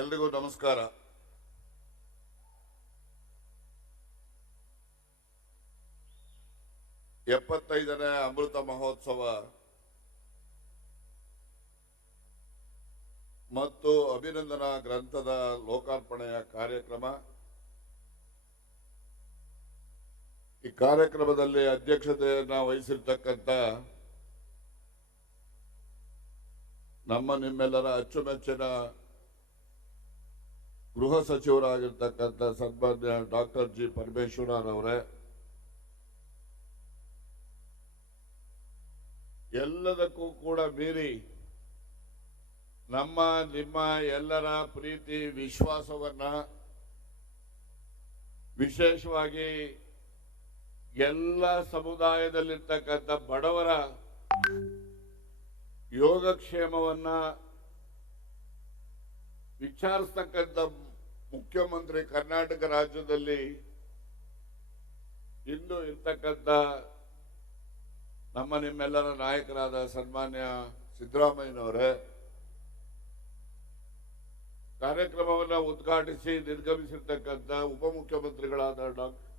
ಎಲ್ರಿಗೂ ನಮಸ್ಕಾರ. ಎಪ್ಪತ್ತೈದನೇ ಅಮೃತ ಮಹೋತ್ಸವ ಮತ್ತು ಅಭಿನಂದನಾ ಗ್ರಂಥದ ಲೋಕಾರ್ಪಣೆಯ ಕಾರ್ಯಕ್ರಮ. ಈ ಕಾರ್ಯಕ್ರಮದಲ್ಲಿ ಅಧ್ಯಕ್ಷತೆಯನ್ನು ವಹಿಸಿರ್ತಕ್ಕಂಥ ನಮ್ಮ ನಿಮ್ಮೆಲ್ಲರ ಅಚ್ಚುಮೆಚ್ಚಿನ ಗೃಹ ಸಚಿವರಾಗಿರ್ತಕ್ಕಂಥ ಸನ್ಮಾನ್ಯ ಡಾಕ್ಟರ್ ಜಿ ಪರಮೇಶ್ವರರವರೇ ಎಲ್ಲದಕ್ಕೂ ಕೂಡ ಮೀರಿ ನಮ್ಮ, ನಿಮ್ಮ ಎಲ್ಲರ ಪ್ರೀತಿ, ವಿಶ್ವಾಸವನ್ನ ವಿಶೇಷವಾಗಿ ಎಲ್ಲ ಸಮುದಾಯದಲ್ಲಿರ್ತಕ್ಕಂಥ ಬಡವರ ಯೋಗಕ್ಷೇಮವನ್ನ ವಿಚಾರಿಸ್ತಕ್ಕಂಥ ಮುಖ್ಯಮಂತ್ರಿ ಕರ್ನಾಟಕ ರಾಜ್ಯದಲ್ಲಿ ಇಂದು ಇರ್ತಕ್ಕಂಥ ನಮ್ಮ ನಿಮ್ಮೆಲ್ಲರ ನಾಯಕರಾದ ಸನ್ಮಾನ್ಯ ಸಿದ್ದರಾಮಯ್ಯನವರೇ, ಕಾರ್ಯಕ್ರಮವನ್ನು ಉದ್ಘಾಟಿಸಿ ನಿರ್ಗಮಿಸಿರ್ತಕ್ಕಂಥ ಉಪಮುಖ್ಯಮಂತ್ರಿಗಳಾದ ಡಾಕ್ಟರ್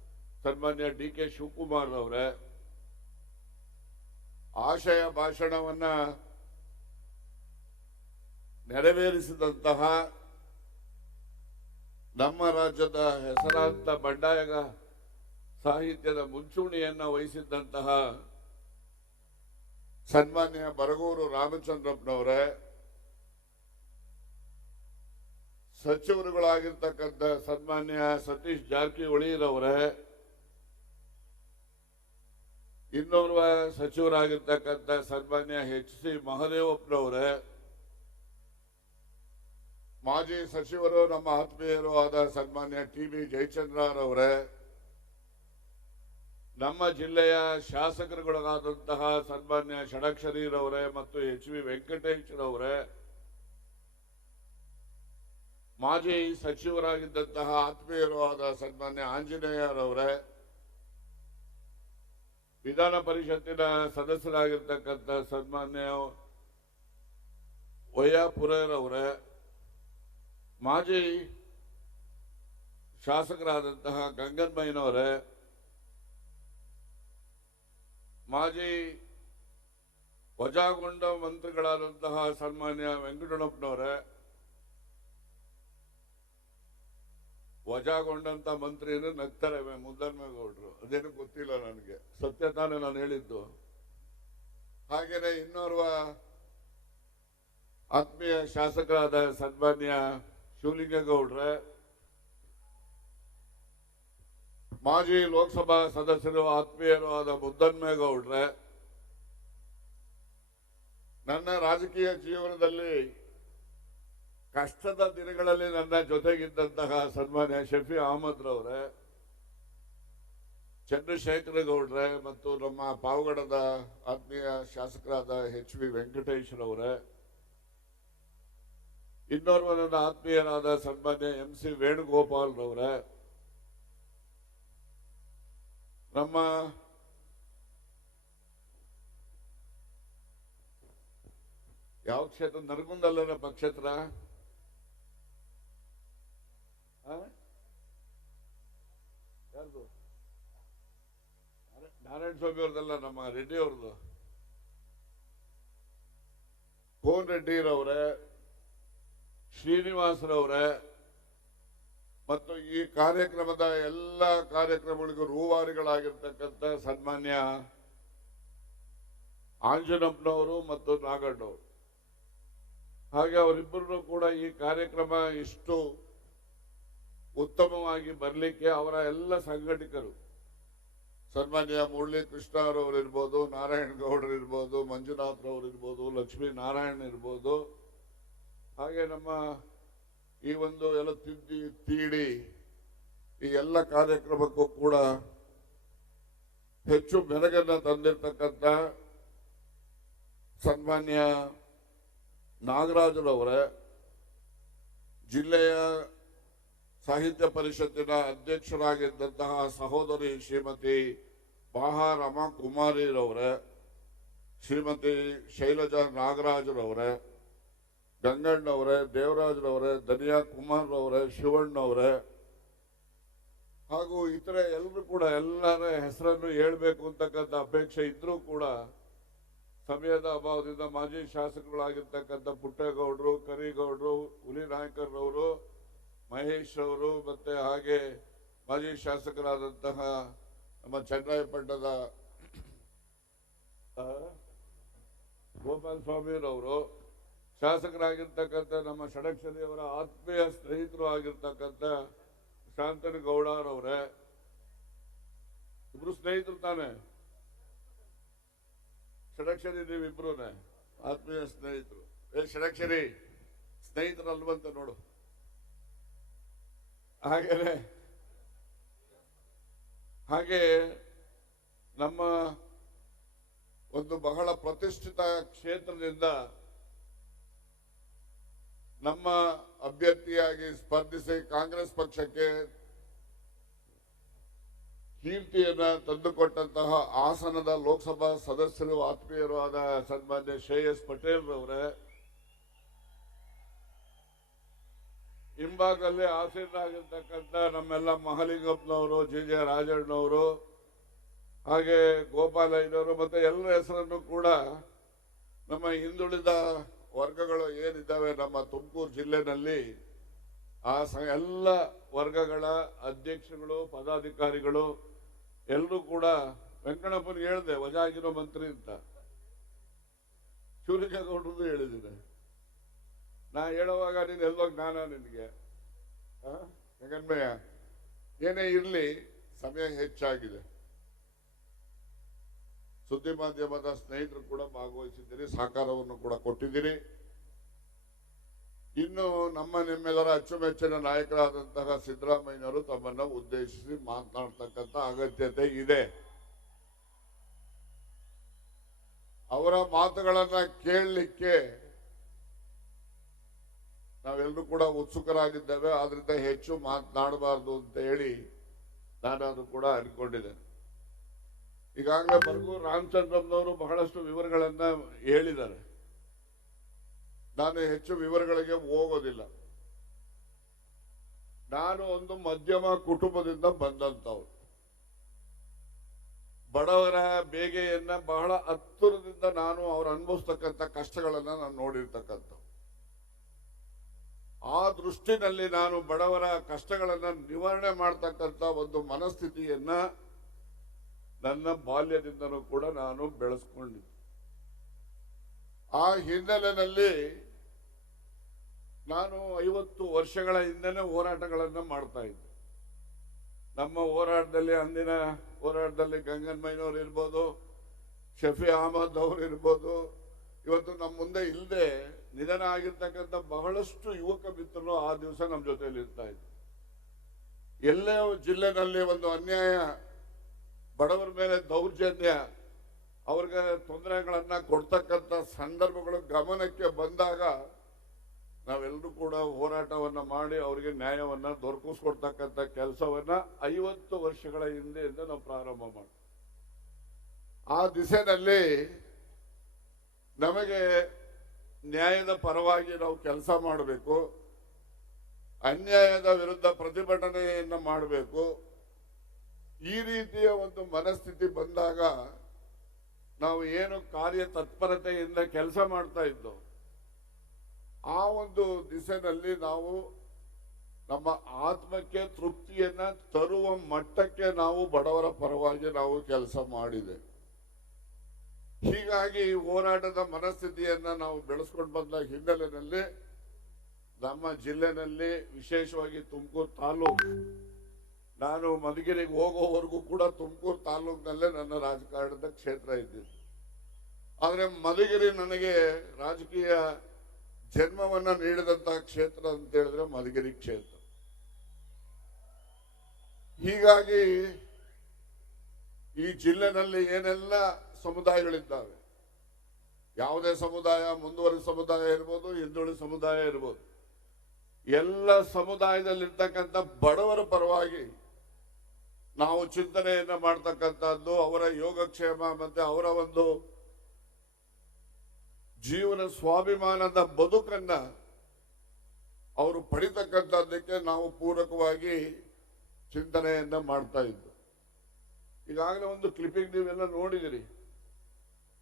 ಸನ್ಮಾನ್ಯ ಡಿ. ಕೆ. ಶಿವಕುಮಾರ್ ಅವರೇ, ಆಶಯ ಭಾಷಣವನ್ನ ನೆರವೇರಿಸಿದಂತಹ ನಮ್ಮ ರಾಜ್ಯದ ಹೆಸರಾಂತ ಬಂಡಾಯಗ ಸಾಹಿತ್ಯದ ಮುಂಚೂಣಿಯನ್ನ ವಹಿಸಿದ್ದಂತಹ ಸನ್ಮಾನ್ಯ ಬರಗೂರು ರಾಮಚಂದ್ರಪ್ಪನವರೇ, ಸಚಿವರುಗಳಾಗಿರ್ತಕ್ಕಂಥ ಸನ್ಮಾನ್ಯ ಸತೀಶ್ ಜಾರಕಿಹೊಳಿರವರೇ, ಇನ್ನೋರ್ವ ಸಚಿವರಾಗಿರ್ತಕ್ಕಂಥ ಸನ್ಮಾನ್ಯ ಎಚ್ ಸಿ ಮಹದೇವಪ್ಪನವರೇ ಮಾಜಿ ಸಚಿವರು ನಮ್ಮ ಆತ್ಮೀಯರು ಆದ ಸನ್ಮಾನ್ಯ ಟಿ ಬಿ ಜಯಚಂದ್ರರವರೇ, ನಮ್ಮ ಜಿಲ್ಲೆಯ ಶಾಸಕರುಗಳಾದಂತಹ ಸನ್ಮಾನ್ಯ ಷಡಕ್ಷರೀರವರೇ ಮತ್ತು ಎಚ್ ವಿ ವೆಂಕಟೇಶ್ವರವರೇ ಮಾಜಿ ಸಚಿವರಾಗಿದ್ದಂತಹ ಆತ್ಮೀಯರು ಆದ ಸನ್ಮಾನ್ಯ ಆಂಜನೇಯರವರೇ, ವಿಧಾನ ಪರಿಷತ್ತಿನ ಸದಸ್ಯರಾಗಿರ್ತಕ್ಕಂಥ ಸನ್ಮಾನ್ಯ ವಯ್ಯಾಪುರರವರೇ ಮಾಜಿ ಶಾಸಕರಾದಂತಹ ಗಂಗನ್ಮಯ್ಯನವರೇ ಮಾಜಿ ವಜಾಗೊಂಡ ಮಂತ್ರಿಗಳಾದಂತಹ ಸನ್ಮಾನ್ಯ ವೆಂಕಟಣ್ಣಪ್ಪನವರೇ ವಜಾಗೊಂಡಂತ ಮಂತ್ರಿಯನ್ನು ನಗ್ತಾರೆ ಮುದ್ದನ್ಮೇಗೌಡರು. ಅದೇನು ಗೊತ್ತಿಲ್ಲ ನನಗೆ. ಸತ್ಯ ತಾನೇ ನಾನು ಹೇಳಿದ್ದು. ಹಾಗೆಯೇ ಇನ್ನೋರ್ವ ಆತ್ಮೀಯ ಶಾಸಕರಾದ ಸನ್ಮಾನ್ಯ ಶಿವಲಿಂಗೇಗೌಡ್ರೆ ಮಾಜಿ ಲೋಕಸಭಾ ಸದಸ್ಯರು, ಆತ್ಮೀಯರು ಆದ ಮುದ್ದನ್ಮೇಗೌಡ್ರೆ, ನನ್ನ ರಾಜಕೀಯ ಜೀವನದಲ್ಲಿ ಕಷ್ಟದ ದಿನಗಳಲ್ಲಿ ನನ್ನ ಜೊತೆಗಿದ್ದಂತಹ ಸನ್ಮಾನ್ಯ ಶಫಿ ಅಹಮದ್ ರವರೇ ಚಂದ್ರಶೇಖರ ಗೌಡ್ರೆ ಮತ್ತು ನಮ್ಮ ಪಾವಗಡದ ಆತ್ಮೀಯ ಶಾಸಕರಾದ ಎಚ್ ವಿ ವೆಂಕಟೇಶ್ವರವರೇ ಇನ್ನೋರ್ವ ನನ್ನ ಆತ್ಮೀಯರಾದ ಸನ್ಮಾನ್ಯ ಎಂ ಸಿ ವೇಣುಗೋಪಾಲ್ ರವರೇ ನಮ್ಮ ಯಾವ ಕ್ಷೇತ್ರ? ನರಗುಂದಲ್ಲ ಪಕ್ಷೇತ್ರ? ಕ್ಷೇತ್ರ ಯಾರ್ದು? ನಾರಾಯಣ- ಸ್ವಾಮಿ ಅವ್ರದ್ದಲ್ಲ ನಮ್ಮ ರೆಡ್ಡಿ ಅವ್ರದ್ದು. ಕೋನ್ ರೆಡ್ಡಿರವರೇ ಶ್ರೀನಿವಾಸರವರೇ ಮತ್ತು ಈ ಕಾರ್ಯಕ್ರಮದ ಎಲ್ಲ ಕಾರ್ಯಕ್ರಮಗಳಿಗೂ ರೂವಾರಿಗಳಾಗಿರ್ತಕ್ಕಂಥ ಸನ್ಮಾನ್ಯ ಆಂಜನಪ್ಪನವರು ಮತ್ತು ನಾಗಣ್ಣವರು. ಹಾಗೆ ಅವರಿಬ್ಬರು ಕೂಡ ಈ ಕಾರ್ಯಕ್ರಮ ಇಷ್ಟು ಉತ್ತಮವಾಗಿ ಬರಲಿಕ್ಕೆ ಅವರ ಎಲ್ಲ ಸಂಘಟಕರು, ಸನ್ಮಾನ್ಯ ಮುರಳಿ ಕೃಷ್ಣರವರು ಇರ್ಬೋದು ನಾರಾಯಣ ಗೌಡರು ಇರ್ಬೋದು ಮಂಜುನಾಥ್ ರವರು ಇರ್ಬೋದು ಲಕ್ಷ್ಮೀ ನಾರಾಯಣ್ ಇರ್ಬೋದು ಹಾಗೆ ನಮ್ಮ ಈ ಒಂದು ಎಲ್ಲ ತಿದ್ದಿ ತೀಡಿ ಈ ಎಲ್ಲ ಕಾರ್ಯಕ್ರಮಕ್ಕೂ ಕೂಡ ಹೆಚ್ಚು ಮೆರಗನ್ನ ತಂದಿರ್ತಕ್ಕಂಥ ಸನ್ಮಾನ್ಯ ನಾಗರಾಜರವರೇ, ಜಿಲ್ಲೆಯ ಸಾಹಿತ್ಯ ಪರಿಷತ್ತಿನ ಅಧ್ಯಕ್ಷರಾಗಿದ್ದಂತಹ ಸಹೋದರಿ ಶ್ರೀಮತಿ ಬಾಹಾ ರಮಾ ಕುಮಾರಿರವರೇ ಶ್ರೀಮತಿ ಶೈಲಜಾ ನಾಗರಾಜರವರೇ ಗಂಗಣ್ಣವರೇ, ದೇವರಾಜ್ರವರೇ ದನಿಯಾ ಕುಮಾರ್ ಅವರೇ ಶಿವಣ್ಣವರೇ, ಹಾಗೂ ಇತರೆ ಎಲ್ಲರೂ ಕೂಡ ಎಲ್ಲರ ಹೆಸರನ್ನು ಹೇಳಬೇಕು ಅಂತಕ್ಕಂಥ ಅಪೇಕ್ಷೆ ಇದ್ರೂ ಕೂಡ ಸಮಯದ ಅಭಾವದಿಂದ ಮಾಜಿ ಶಾಸಕರುಗಳಾಗಿರ್ತಕ್ಕಂಥ ಪುಟ್ಟೇಗೌಡರು, ಕರಿಗೌಡರು ಹುಲಿ ನಾಯಕರವರು ಮಹೇಶ್ ಅವರು ಮತ್ತೆ ಹಾಗೆ ಮಾಜಿ ಶಾಸಕರಾದಂತಹ ನಮ್ಮ ಚನ್ನರಾಯಪಟ್ಟಣದ ಗೋಪಾಲ ಸ್ವಾಮಿರವರು ಶಾಸಕರಾಗಿರ್ತಕ್ಕಂಥ ನಮ್ಮ ಷಡಕ್ಷರಿ ಅವರ ಆತ್ಮೀಯ ಸ್ನೇಹಿತರು ಆಗಿರ್ತಕ್ಕಂಥ ಶಾಂತನ ಗೌಡರವರೇ, ಇಬ್ರು ಸ್ನೇಹಿತರು ತಾನೆ? ಷಡಕ್ಷರಿ ನೀವಿಬ್ರೂನೆ? ಆತ್ಮೀಯ ಸ್ನೇಹಿತರು. ಏ ಷಡಕ್ಷರಿ, ಸ್ನೇಹಿತರಲ್ವಂತ ನೋಡು. ಹಾಗೇನೆ, ಹಾಗೆ ನಮ್ಮ ಒಂದು ಬಹಳ ಪ್ರತಿಷ್ಠಿತ ಕ್ಷೇತ್ರದಿಂದ ನಮ್ಮ ಅಭ್ಯರ್ಥಿಯಾಗಿ ಸ್ಪರ್ಧಿಸಿ ಕಾಂಗ್ರೆಸ್ ಪಕ್ಷಕ್ಕೆ ಕೀರ್ತಿಯನ್ನ ತಂದುಕೊಟ್ಟಂತಹ ಹಾಸನದ ಲೋಕಸಭಾ ಸದಸ್ಯರು, ಆತ್ಮೀಯರು ಆದ ಸನ್ಮಾನ್ಯ ಶ್ರೇಯಸ್ ಪಟೇಲ್ ರವರೇ, ಹಿಂಭಾಗದಲ್ಲಿ ಆಸೀನರಾಗಿರ್ತಕ್ಕಂಥ ನಮ್ಮೆಲ್ಲ ಮಹಲಿಂಗಪ್ಪನವರು, ಜಿ. ಜೆ. ರಾಜಣ್ಣವರು, ಹಾಗೆ ಗೋಪಾಲಯ್ಯನವರು ಮತ್ತೆ ಎಲ್ಲರ ಹೆಸರನ್ನು ಕೂಡ ನಮ್ಮ ಹಿಂದುಳಿದ ವರ್ಗಗಳು ಏನಿದ್ದಾವೆ ನಮ್ಮ ತುಮಕೂರು ಜಿಲ್ಲೆನಲ್ಲಿ, ಆ ಎಲ್ಲ ವರ್ಗಗಳ ಅಧ್ಯಕ್ಷಗಳು, ಪದಾಧಿಕಾರಿಗಳು ಎಲ್ಲರೂ ಕೂಡ ವೆಂಕಣ್ಣಪ್ಪನಿಗೆ ಹೇಳಿದೆ ವಜಾ ಆಗಿರೋ ಮಂತ್ರಿ ಅಂತ. ಶಿವಲಿಂಗೇಗೌಡರದ್ದು ಹೇಳಿದ್ದೀನಿ. ನಾ ಹೇಳುವಾಗ ನೀನು ಎಲ್ಲೋ ಜ್ಞಾನ ನಿನಗೆ? ಜಗನ್ಮಯ್ಯ ಏನೇ ಇರಲಿ, ಸಮಯ ಹೆಚ್ಚಾಗಿದೆ. ಸುದ್ದಿ ಮಾಧ್ಯಮದ ಸ್ನೇಹಿತರು ಕೂಡ ಭಾಗವಹಿಸಿದ್ದೀರಿ, ಸಹಕಾರವನ್ನು ಕೂಡ ಕೊಟ್ಟಿದ್ದೀರಿ. ಇನ್ನು ನಮ್ಮ ನಿಮ್ಮೆಲ್ಲರ ಅಚ್ಚುಮೆಚ್ಚಿನ ನಾಯಕರಾದಂತಹ ಸಿದ್ದರಾಮಯ್ಯನವರು ತಮ್ಮನ್ನ ಉದ್ದೇಶಿಸಿ ಮಾತನಾಡ್ತಕ್ಕಂಥ ಅಗತ್ಯತೆ ಇದೆ. ಅವರ ಮಾತುಗಳನ್ನ ಕೇಳಲಿಕ್ಕೆ ನಾವೆಲ್ಲರೂ ಕೂಡ ಉತ್ಸುಕರಾಗಿದ್ದೇವೆ. ಆದ್ರಿಂದ ಹೆಚ್ಚು ಮಾತನಾಡಬಾರ್ದು ಅಂತ ಹೇಳಿ ನಾನು ಅದು ಕೂಡ ಅನ್ಕೊಂಡಿದ್ದೇನೆ. ಈಗಾಗಲೇ ಬರ್ಗೂರು ರಾಮಚಂದ್ರಮ್ನವರು ಬಹಳಷ್ಟು ವಿವರಗಳನ್ನ ಹೇಳಿದ್ದಾರೆ. ನಾನು ಹೆಚ್ಚು ವಿವರಗಳಿಗೆ ಹೋಗೋದಿಲ್ಲ. ನಾನು ಒಂದು ಮಧ್ಯಮ ಕುಟುಂಬದಿಂದ ಬಂದಂತವ್ರು ಬಡವರ ಬೇಗೆಯನ್ನ ಬಹಳ ಹತ್ತಿರದಿಂದ ನಾನು ಅವ್ರು ಅನುಭವಿಸ್ತಕ್ಕಂಥ ಕಷ್ಟಗಳನ್ನ ನಾನು ನೋಡಿರ್ತಕ್ಕಂಥ ಆ ದೃಷ್ಟಿನಲ್ಲಿ ನಾನು ಬಡವರ ಕಷ್ಟಗಳನ್ನ ನಿವಾರಣೆ ಮಾಡ್ತಕ್ಕಂಥ ಒಂದು ಮನಸ್ಥಿತಿಯನ್ನ ನನ್ನ ಬಾಲ್ಯದಿಂದನೂ ಕೂಡ ನಾನು ಬೆಳೆಸ್ಕೊಂಡಿದ್ದೆ ಆ ಹಿನ್ನೆಲೆಯಲ್ಲಿ ನಾನು ಐವತ್ತು ವರ್ಷಗಳ ಹಿಂದೆನೆ ಹೋರಾಟಗಳನ್ನು ಮಾಡ್ತಾ ಇದ್ದೆ. ನಮ್ಮ ಹೋರಾಟದಲ್ಲಿ ಅಂದಿನ ಹೋರಾಟದಲ್ಲಿ ಗಂಗನ್ಮಯ್ಯನವ್ರು ಇರ್ಬೋದು, ಶಫಿ ಅಹಮದ್ ಅವರು ಇರ್ಬೋದು, ಇವತ್ತು ನಮ್ಮ ಮುಂದೆ ಇಲ್ಲದೆ ನಿಧನ ಆಗಿರ್ತಕ್ಕಂಥ ಬಹಳಷ್ಟು ಯುವಕ ಮಿತ್ರರು ಆ ದಿವಸ ನಮ್ಮ ಜೊತೆಯಲ್ಲಿ ಇರ್ತಾ ಇದ್ರು. ಎಲ್ಲೇ ಜಿಲ್ಲೆನಲ್ಲಿ ಒಂದು ಅನ್ಯಾಯ ಬಡವರ ಮೇಲೆ ದೌರ್ಜನ್ಯ, ಅವ್ರಿಗೆ ತೊಂದರೆಗಳನ್ನ ಕೊಡ್ತಕ್ಕಂಥ ಸಂದರ್ಭಗಳು ಗಮನಕ್ಕೆ ಬಂದಾಗ ನಾವೆಲ್ಲರೂ ಕೂಡ ಹೋರಾಟವನ್ನ ಮಾಡಿ ಅವರಿಗೆ ನ್ಯಾಯವನ್ನ ದೊರಕಿಸ್ಕೊಡ್ತಕ್ಕಂಥ ಕೆಲಸವನ್ನ ಐವತ್ತು ವರ್ಷಗಳ ಹಿಂದೆಯಿಂದ ನಾವು ಪ್ರಾರಂಭ ಮಾಡಿ ಆ ದಿಸೆಯಲ್ಲಿ ನಮಗೆ ನ್ಯಾಯದ ಪರವಾಗಿ ನಾವು ಕೆಲಸ ಮಾಡಬೇಕು, ಅನ್ಯಾಯದ ವಿರುದ್ಧ ಪ್ರತಿಭಟನೆಯನ್ನು ಮಾಡಬೇಕು ಈ ರೀತಿಯ ಒಂದು ಮನಸ್ಥಿತಿ ಬಂದಾಗ ನಾವು ಏನು ಕಾರ್ಯ ತತ್ಪರತೆಯಿಂದ ಕೆಲಸ ಮಾಡ್ತಾ ಆ ಒಂದು ದಿಸೆನಲ್ಲಿ ನಾವು ನಮ್ಮ ಆತ್ಮಕ್ಕೆ ತೃಪ್ತಿಯನ್ನ ತರುವ ಮಟ್ಟಕ್ಕೆ ನಾವು ಬಡವರ ಪರವಾಗಿ ನಾವು ಕೆಲಸ ಮಾಡಿದೆ. ಹೀಗಾಗಿ ಈ ಹೋರಾಟದ ಮನಸ್ಥಿತಿಯನ್ನ ನಾವು ಬೆಳೆಸ್ಕೊಂಡು ಬಂದ ಹಿನ್ನೆಲೆಯಲ್ಲಿ ನಮ್ಮ ಜಿಲ್ಲೆನಲ್ಲಿ ವಿಶೇಷವಾಗಿ ತುಮಕೂರು ತಾಲೂಕು ನಾನು ಮಧುಗಿರಿಗೆ ಹೋಗೋವರೆಗೂ ಕೂಡ ತುಮಕೂರು ತಾಲೂಕಿನಲ್ಲೇ ನನ್ನ ರಾಜಕಾರಣದ ಕ್ಷೇತ್ರ ಇದ್ದಿದ್ದು ಆದರೆ ಮಧುಗಿರಿ ನನಗೆ ರಾಜಕೀಯ ಜನ್ಮವನ್ನು ನೀಡಿದಂತಹ ಕ್ಷೇತ್ರ ಅಂತ ಹೇಳಿದ್ರೆ ಮಧುಗಿರಿ ಕ್ಷೇತ್ರ. ಹೀಗಾಗಿ ಈ ಜಿಲ್ಲೆನಲ್ಲಿ ಏನೆಲ್ಲ ಸಮುದಾಯಗಳಿದ್ದಾವೆ? ಯಾವುದೇ ಸಮುದಾಯ ಮುಂದುವರಿದ ಸಮುದಾಯ ಇರ್ಬೋದು ಹಿಂದುಳಿದ ಸಮುದಾಯ ಇರ್ಬೋದು. ಎಲ್ಲ ಸಮುದಾಯದಲ್ಲಿರ್ತಕ್ಕಂಥ ಬಡವರ ಪರವಾಗಿ ನಾವು ಚಿಂತನೆಯನ್ನ ಮಾಡ್ತಕ್ಕಂಥದ್ದು ಅವರ ಯೋಗಕ್ಷೇಮ ಮತ್ತೆ ಅವರ ಒಂದು ಜೀವನ ಸ್ವಾಭಿಮಾನದ ಬದುಕನ್ನ ಅವರು ಪಡಿತಕ್ಕಂಥದ್ದಕ್ಕೆ ನಾವು ಪೂರಕವಾಗಿ ಚಿಂತನೆಯನ್ನ ಮಾಡ್ತಾ ಇದ್ದು. ಈಗಾಗಲೇ ಒಂದು ಕ್ಲಿಪ್ಪಿಂಗ್ ನೀವೆಲ್ಲ ನೋಡಿದಿರಿ.